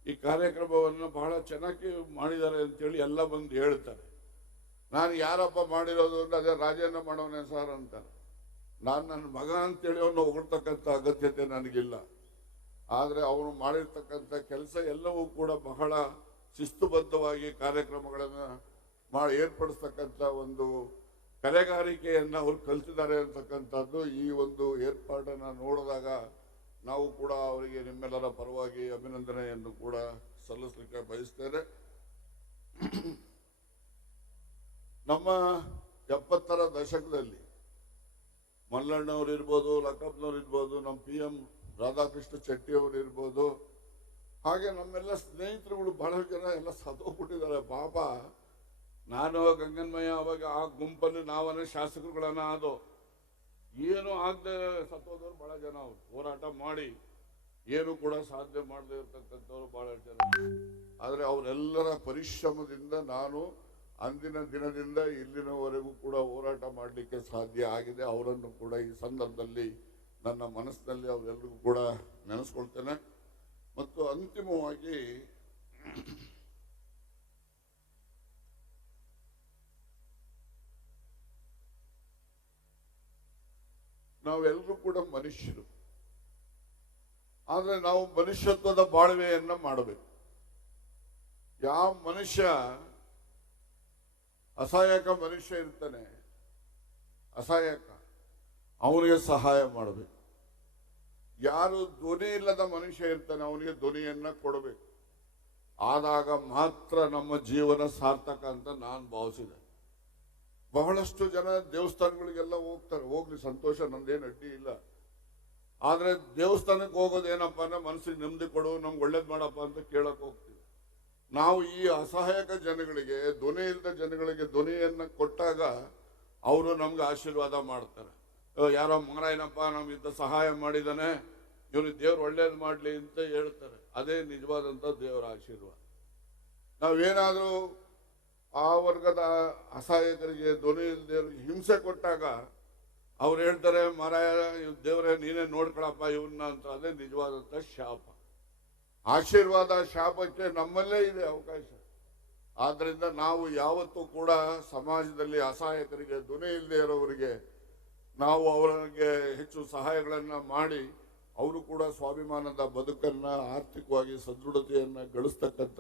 ಈ ಕಾರ್ಯಕ್ರಮವನ್ನು ಬಹಳ ಚೆನ್ನಾಗಿ ಮಾಡಿದ್ದಾರೆ ಅಂತೇಳಿ ಎಲ್ಲ ಬಂದು ಹೇಳ್ತಾರೆ. ನಾನು ಯಾರಪ್ಪ ಮಾಡಿರೋದು ಅಂದ್ರೆ ಅದೇ ರಾಜೇಂದ್ರ ಮಾಡೋನೇ ಸರ್ ಅಂತಾರೆ. ನಾನು ನನ್ನ ಮಗ ಅಂತೇಳಿ ಅವನು ಹೊಗಳ್ತಕ್ಕಂಥ ಅಗತ್ಯತೆ ನನಗಿಲ್ಲ. ಆದರೆ ಅವನು ಮಾಡಿರ್ತಕ್ಕಂಥ ಕೆಲಸ ಎಲ್ಲವೂ ಕೂಡ ಬಹಳ ಶಿಸ್ತುಬದ್ಧವಾಗಿ ಕಾರ್ಯಕ್ರಮಗಳನ್ನು ಮಾಡಿ ಏರ್ಪಡಿಸ್ತಕ್ಕಂಥ ಒಂದು ಕಲೆಗಾರಿಕೆಯನ್ನು ಅವ್ರು ಕಲಿತಿದ್ದಾರೆ ಅಂತಕ್ಕಂಥದ್ದು ಈ ಒಂದು ಏರ್ಪಾಟನ್ನು ನೋಡಿದಾಗ ನಾವು ಕೂಡ ಅವರಿಗೆ ನಿಮ್ಮೆಲ್ಲರ ಪರವಾಗಿ ಅಭಿನಂದನೆಯನ್ನು ಕೂಡ ಸಲ್ಲಿಸಲಿಕ್ಕೆ ಬಯಸ್ತೇನೆ. ನಮ್ಮ ಎಪ್ಪತ್ತರ ದಶಕದಲ್ಲಿ ಮಲ್ಲಣ್ಣವ್ರು ಇರ್ಬೋದು ಲಕ್ಕಪ್ಪನವ್ರು ಇರ್ಬೋದು, ನಮ್ಮ ಪಿ ಎಂ ರಾಧಾಕೃಷ್ಣ ಚೆಟ್ಟಿ ಅವರು ಇರ್ಬೋದು, ಹಾಗೆ ನಮ್ಮೆಲ್ಲ ಸ್ನೇಹಿತರುಗಳು ಬಹಳ ಜನ ಎಲ್ಲ ಸತ್ತೋಗ್ಬಿಟ್ಟಿದ್ದಾರೆ. ಪಾಪ ನಾನು ಗಂಗನ್ಮಯ, ಅವಾಗ ಆ ಗುಂಪನ್ನು ನಾವನ್ನ ಶಾಸಕರುಗಳನ್ನ ಆದೋ. ಏನು ಆಗದೆ ಸತ್ತೋದವ್ರು ಬಹಳ ಜನ ಅವ್ರು. ಹೋರಾಟ ಮಾಡಿ ಏನು ಕೂಡ ಸಾಧ್ಯ ಮಾಡದೆ ಇರ್ತಕ್ಕಂಥವ್ರು ಬಹಳ ಜನ. ಆದರೆ ಅವರೆಲ್ಲರ ಪರಿಶ್ರಮದಿಂದ ನಾನು ಅಂದಿನ ದಿನದಿಂದ ಇಲ್ಲಿನವರೆಗೂ ಕೂಡ ಹೋರಾಟ ಮಾಡಲಿಕ್ಕೆ ಸಾಧ್ಯ ಆಗಿದೆ. ಅವರನ್ನು ಕೂಡ ಈ ಸಂದರ್ಭದಲ್ಲಿ ನನ್ನ ಮನಸ್ಸಿನಲ್ಲಿ ಅವರೆಲ್ಲರಿಗೂ ಕೂಡ ನೆನೆಸ್ಕೊಳ್ತೇನೆ. ಮತ್ತು ಅಂತಿಮವಾಗಿ ನಾವೆಲ್ಲರೂ ಕೂಡ ಮನುಷ್ಯರು. ಆದರೆ ನಾವು ಮನುಷ್ಯತ್ವದ ಬಾಳ್ವೆಯನ್ನು ಮಾಡಬೇಕು. ಯಾವ ಮನುಷ್ಯ ಅಸಹಾಯಕ ಮನುಷ್ಯ ಇರ್ತಾನೆ, ಅಸಹಾಯಕ, ಅವನಿಗೆ ಸಹಾಯ ಮಾಡಬೇಕು. ಯಾರು ಧ್ವನಿ ಇಲ್ಲದ ಮನುಷ್ಯ ಇರ್ತಾನೆ, ಅವನಿಗೆ ಧ್ವನಿಯನ್ನ ಕೊಡಬೇಕು. ಆದಾಗ ಮಾತ್ರ ನಮ್ಮ ಜೀವನ ಸಾರ್ಥಕ ಅಂತ ನಾನು ಭಾವಿಸಿದೆ. ಬಹಳಷ್ಟು ಜನ ದೇವಸ್ಥಾನಗಳಿಗೆಲ್ಲ ಹೋಗ್ತಾರೆ. ಹೋಗ್ಲಿ ಸಂತೋಷ ನಂದೇನು ಅಡ್ಡಿ ಇಲ್ಲ. ಆದರೆ ದೇವಸ್ಥಾನಕ್ಕೆ ಹೋಗೋದೇನಪ್ಪ ಅಂದ್ರೆ ಮನಸ್ಸಿಗೆ ನೆಮ್ಮದಿ ಕೊಡು, ನಮ್ಗೆ ಒಳ್ಳೇದು ಮಾಡಪ್ಪ ಅಂತ ಕೇಳಕ್ ಹೋಗ್ತೀವಿ. ನಾವು ಈ ಅಸಹಾಯಕ ಜನಗಳಿಗೆ, ಧ್ವನಿ ಇಲ್ಲದ ಜನಗಳಿಗೆ ಧ್ವನಿಯನ್ನು ಕೊಟ್ಟಾಗ ಅವರು ನಮ್ಗೆ ಆಶೀರ್ವಾದ ಮಾಡ್ತಾರೆ. ಯಾರೋ ಮಾರಾಯನಪ್ಪ ನಮ್ಗೆ ಸಹಾಯ ಮಾಡಿದಾನೆ ಇವನು ದೇವ್ರು ಒಳ್ಳೇದು ಮಾಡ್ಲಿ ಅಂತ ಹೇಳ್ತಾರೆ. ಅದೇ ನಿಜವಾದಂತ ದೇವರ ಆಶೀರ್ವಾದ. ನಾವೇನಾದ್ರೂ ಆ ವರ್ಗದ ಅಸಹಾಯಕರಿಗೆ ಧ್ವನಿ ಇಲ್ಲದೆ ಹಿಂಸೆ ಕೊಟ್ಟಾಗ ಅವ್ರು ಹೇಳ್ತಾರೆ, ಮಾರಾಯ ದೇವರೇ, ನೀನೇ ನೋಡ್ಕೊಳಪ್ಪ ಇವನ್ನ ಅಂತ ಅದೇ ನಿಜವಾದಂತ ಶಾಪ. ಆಶೀರ್ವಾದ ಶಾಪಕ್ಕೆ ನಮ್ಮಲ್ಲೇ ಇದೆ ಅವಕಾಶ. ಆದ್ರಿಂದ ನಾವು ಯಾವತ್ತೂ ಕೂಡ ಸಮಾಜದಲ್ಲಿ ಅಸಹಾಯಕರಿಗೆ ಧ್ವನಿ ಇಲ್ಲದೆ ಇರೋವರಿಗೆ ನಾವು ಅವರಿಗೆ ಹೆಚ್ಚು ಸಹಾಯಗಳನ್ನ ಮಾಡಿ ಅವರು ಕೂಡ ಸ್ವಾಭಿಮಾನದ ಬದುಕನ್ನ, ಆರ್ಥಿಕವಾಗಿ ಸದೃಢತೆಯನ್ನ ಗಳಿಸ್ತಕ್ಕಂಥ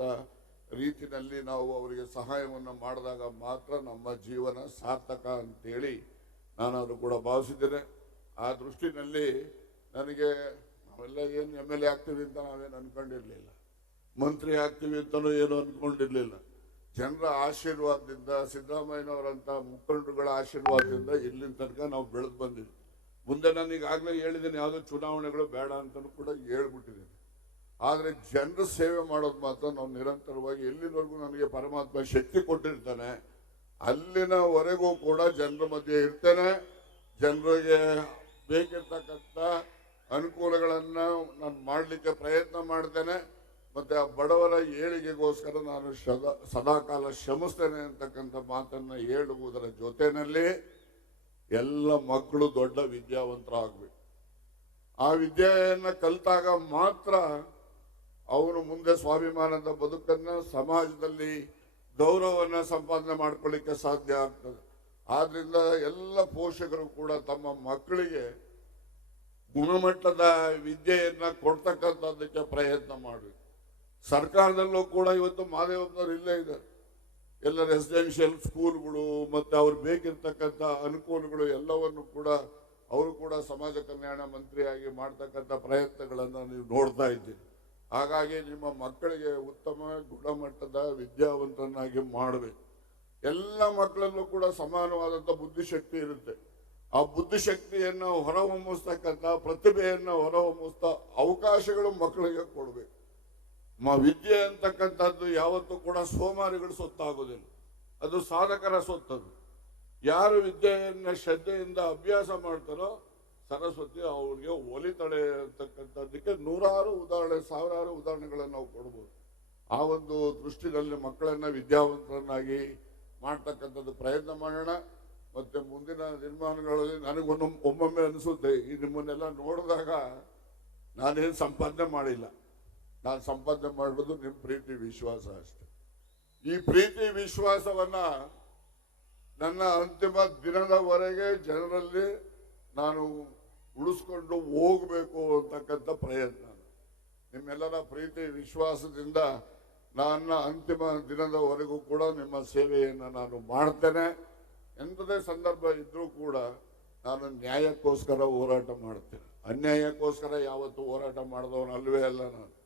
ರೀತಿನಲ್ಲಿ ನಾವು ಅವರಿಗೆ ಸಹಾಯವನ್ನು ಮಾಡಿದಾಗ ಮಾತ್ರ ನಮ್ಮ ಜೀವನ ಸಾರ್ಥಕ ಅಂತೇಳಿ ನಾನು ಅದು ಕೂಡ ಭಾವಿಸಿದ್ದೇನೆ. ಆ ದೃಷ್ಟಿನಲ್ಲಿ ನನಗೆ ನಾವೆಲ್ಲ ಏನು ಎಂ ಎಲ್ ಎ ಆಗ್ತೀವಿ ಅಂತ ನಾವೇನು ಅಂದ್ಕೊಂಡಿರಲಿಲ್ಲ ಮಂತ್ರಿ ಆಗ್ತೀವಿ ಅಂತಲೂ ಏನು ಅಂದ್ಕೊಂಡಿರಲಿಲ್ಲ ಜನರ ಆಶೀರ್ವಾದದಿಂದ, ಸಿದ್ದರಾಮಯ್ಯನವರಂಥ ಮುಖಂಡರುಗಳ ಆಶೀರ್ವಾದದಿಂದ ಇಲ್ಲಿನ ತನಕ ನಾವು ಬೆಳೆದು ಬಂದಿದ್ದೀವಿ ಮುಂದೆ ನಾನು ಈಗಾಗಲೇ ಹೇಳಿದ್ದೀನಿ, ಯಾವುದೋ ಚುನಾವಣೆಗಳು ಬೇಡ ಅಂತಲೂ ಕೂಡ ಹೇಳ್ಬಿಟ್ಟಿದ್ದೀನಿ. ಆದರೆ ಜನರ ಸೇವೆ ಮಾಡೋದು ಮಾತ್ರ ನಾವು ನಿರಂತರವಾಗಿ ಎಲ್ಲಿವರೆಗೂ ನನಗೆ ಪರಮಾತ್ಮ ಶಕ್ತಿ ಕೊಟ್ಟಿರ್ತಾನೆ, ಅಲ್ಲಿನವರೆಗೂ ಕೂಡ ಜನರ ಮಧ್ಯೆ ಇರ್ತೇನೆ. ಜನರಿಗೆ ಬೇಕಿರ್ತಕ್ಕಂಥ ಅನುಕೂಲಗಳನ್ನು ನಾನು ಮಾಡಲಿಕ್ಕೆ ಪ್ರಯತ್ನ ಮಾಡ್ತೇನೆ. ಮತ್ತು ಆ ಬಡವರ ಏಳಿಗೆಗೋಸ್ಕರ ನಾನು ಸದಾ ಸದಾಕಾಲ ಶ್ರಮಿಸ್ತೇನೆ ಅಂತಕ್ಕಂಥ ಮಾತನ್ನು ಹೇಳುವುದರ ಜೊತೆಯಲ್ಲಿ ಎಲ್ಲ ಮಕ್ಕಳು ದೊಡ್ಡ ವಿದ್ಯಾವಂತರಾಗಬೇಕು. ಆ ವಿದ್ಯೆಯನ್ನು ಕಲಿತಾಗ ಮಾತ್ರ ಅವನು ಮುಂದೆ ಸ್ವಾಭಿಮಾನದ ಬದುಕನ್ನು ಸಮಾಜದಲ್ಲಿ ಗೌರವವನ್ನು ಸಂಪಾದನೆ ಮಾಡ್ಕೊಳ್ಳಿಕ್ಕೆ ಸಾಧ್ಯ ಆಗ್ತದೆ. ಆದ್ದರಿಂದ ಎಲ್ಲ ಪೋಷಕರು ಕೂಡ ತಮ್ಮ ಮಕ್ಕಳಿಗೆ ಗುಣಮಟ್ಟದ ವಿದ್ಯೆಯನ್ನು ಕೊಡ್ತಕ್ಕಂಥದ್ದಕ್ಕೆ ಪ್ರಯತ್ನ ಮಾಡಬೇಕು. ಸರ್ಕಾರದಲ್ಲೂ ಕೂಡ ಇವತ್ತು ಮಾದೇವಪ್ಪನವ್ರು ಇಲ್ಲೇ ಇದ್ದಾರೆ. ಎಲ್ಲ ರೆಸಿಡೆನ್ಷಿಯಲ್ ಸ್ಕೂಲ್ಗಳು ಮತ್ತು ಅವ್ರು ಬೇಕಿರ್ತಕ್ಕಂಥ ಅನುಕೂಲಗಳು ಎಲ್ಲವನ್ನು ಕೂಡ ಅವರು ಕೂಡ ಸಮಾಜ ಕಲ್ಯಾಣ ಮಂತ್ರಿಯಾಗಿ ಮಾಡ್ತಕ್ಕಂಥ ಪ್ರಯತ್ನಗಳನ್ನು ನೀವು ನೋಡ್ತಾ ಇದ್ದೀರಿ. ಹಾಗಾಗಿ ನಿಮ್ಮ ಮಕ್ಕಳಿಗೆ ಉತ್ತಮ ಗುಣಮಟ್ಟದ ವಿದ್ಯಾವಂತನಾಗಿ ಮಾಡಬೇಕು. ಎಲ್ಲ ಮಕ್ಕಳಲ್ಲೂ ಕೂಡ ಸಮಾನವಾದಂಥ ಬುದ್ಧಿಶಕ್ತಿ ಇರುತ್ತೆ. ಆ ಬುದ್ಧಿಶಕ್ತಿಯನ್ನು ಹೊರಹೊಮ್ಮಿಸ್ತಕ್ಕಂಥ ಪ್ರತಿಭೆಯನ್ನು ಹೊರಹೊಮ್ಮಿಸ್ತಾ ಅವಕಾಶಗಳು ಮಕ್ಕಳಿಗೆ ಕೊಡಬೇಕು. ಮ ವಿದ್ಯೆ ಅಂತಕ್ಕಂಥದ್ದು ಯಾವತ್ತೂ ಕೂಡ ಸೋಮಾರಿಗಳು ಸೊತ್ತಾಗೋದಿಲ್ಲ. ಅದು ಸಾಧಕರ ಸೊತ್ತದು. ಯಾರು ವಿದ್ಯೆಯನ್ನು ಶ್ರದ್ಧೆಯಿಂದ ಅಭ್ಯಾಸ ಮಾಡ್ತಾರೋ ಸರಸ್ವತಿ ಅವ್ರಿಗೆ ಒಲಿತಳೆ ಅಂತಕ್ಕಂಥದ್ದಕ್ಕೆ ನೂರಾರು ಉದಾಹರಣೆ, ಸಾವಿರಾರು ಉದಾಹರಣೆಗಳನ್ನು ನಾವು ಕೊಡ್ಬೋದು. ಆ ಒಂದು ದೃಷ್ಟಿನಲ್ಲಿ ಮಕ್ಕಳನ್ನು ವಿದ್ಯಾವಂತರನ್ನಾಗಿ ಮಾಡ್ತಕ್ಕಂಥದ್ದು ಪ್ರಯತ್ನ ಮಾಡೋಣ. ಮತ್ತೆ ಮುಂದಿನ ನಿರ್ಮಾಣಗಳಲ್ಲಿ ನನಗೊಂದು ಒಮ್ಮೊಮ್ಮೆ ಅನಿಸುತ್ತೆ. ಈ ನಿಮ್ಮನ್ನೆಲ್ಲ ನೋಡಿದಾಗ ನಾನೇನು ಸಂಪಾದನೆ ಮಾಡಿಲ್ಲ. ನಾನು ಸಂಪಾದನೆ ಮಾಡೋದು ನಿಮ್ಮ ಪ್ರೀತಿ, ವಿಶ್ವಾಸ ಅಷ್ಟೆ. ಈ ಪ್ರೀತಿ, ವಿಶ್ವಾಸವನ್ನ ನನ್ನ ಅಂತಿಮ ದಿನದವರೆಗೆ ಜನರಲ್ಲಿ ನಾನು ಉಳಿಸ್ಕೊಂಡು ಹೋಗಬೇಕು ಅಂತಕ್ಕಂಥ ಪ್ರಯತ್ನ. ನಿಮ್ಮೆಲ್ಲರ ಪ್ರೀತಿ, ವಿಶ್ವಾಸದಿಂದ ನನ್ನ ಅಂತಿಮ ದಿನದವರೆಗೂ ಕೂಡ ನಿಮ್ಮ ಸೇವೆಯನ್ನು ನಾನು ಮಾಡ್ತೇನೆ. ಎಂಥದೇ ಸಂದರ್ಭ ಇದ್ದರೂ ಕೂಡ ನಾನು ನ್ಯಾಯಕ್ಕೋಸ್ಕರ ಹೋರಾಟ ಮಾಡ್ತೇನೆ. ಅನ್ಯಾಯಕ್ಕೋಸ್ಕರ ಯಾವತ್ತೂ ಹೋರಾಟ ಮಾಡಿದವನು ಅಲ್ಲವೇ ಅಲ್ಲ ನಾನು.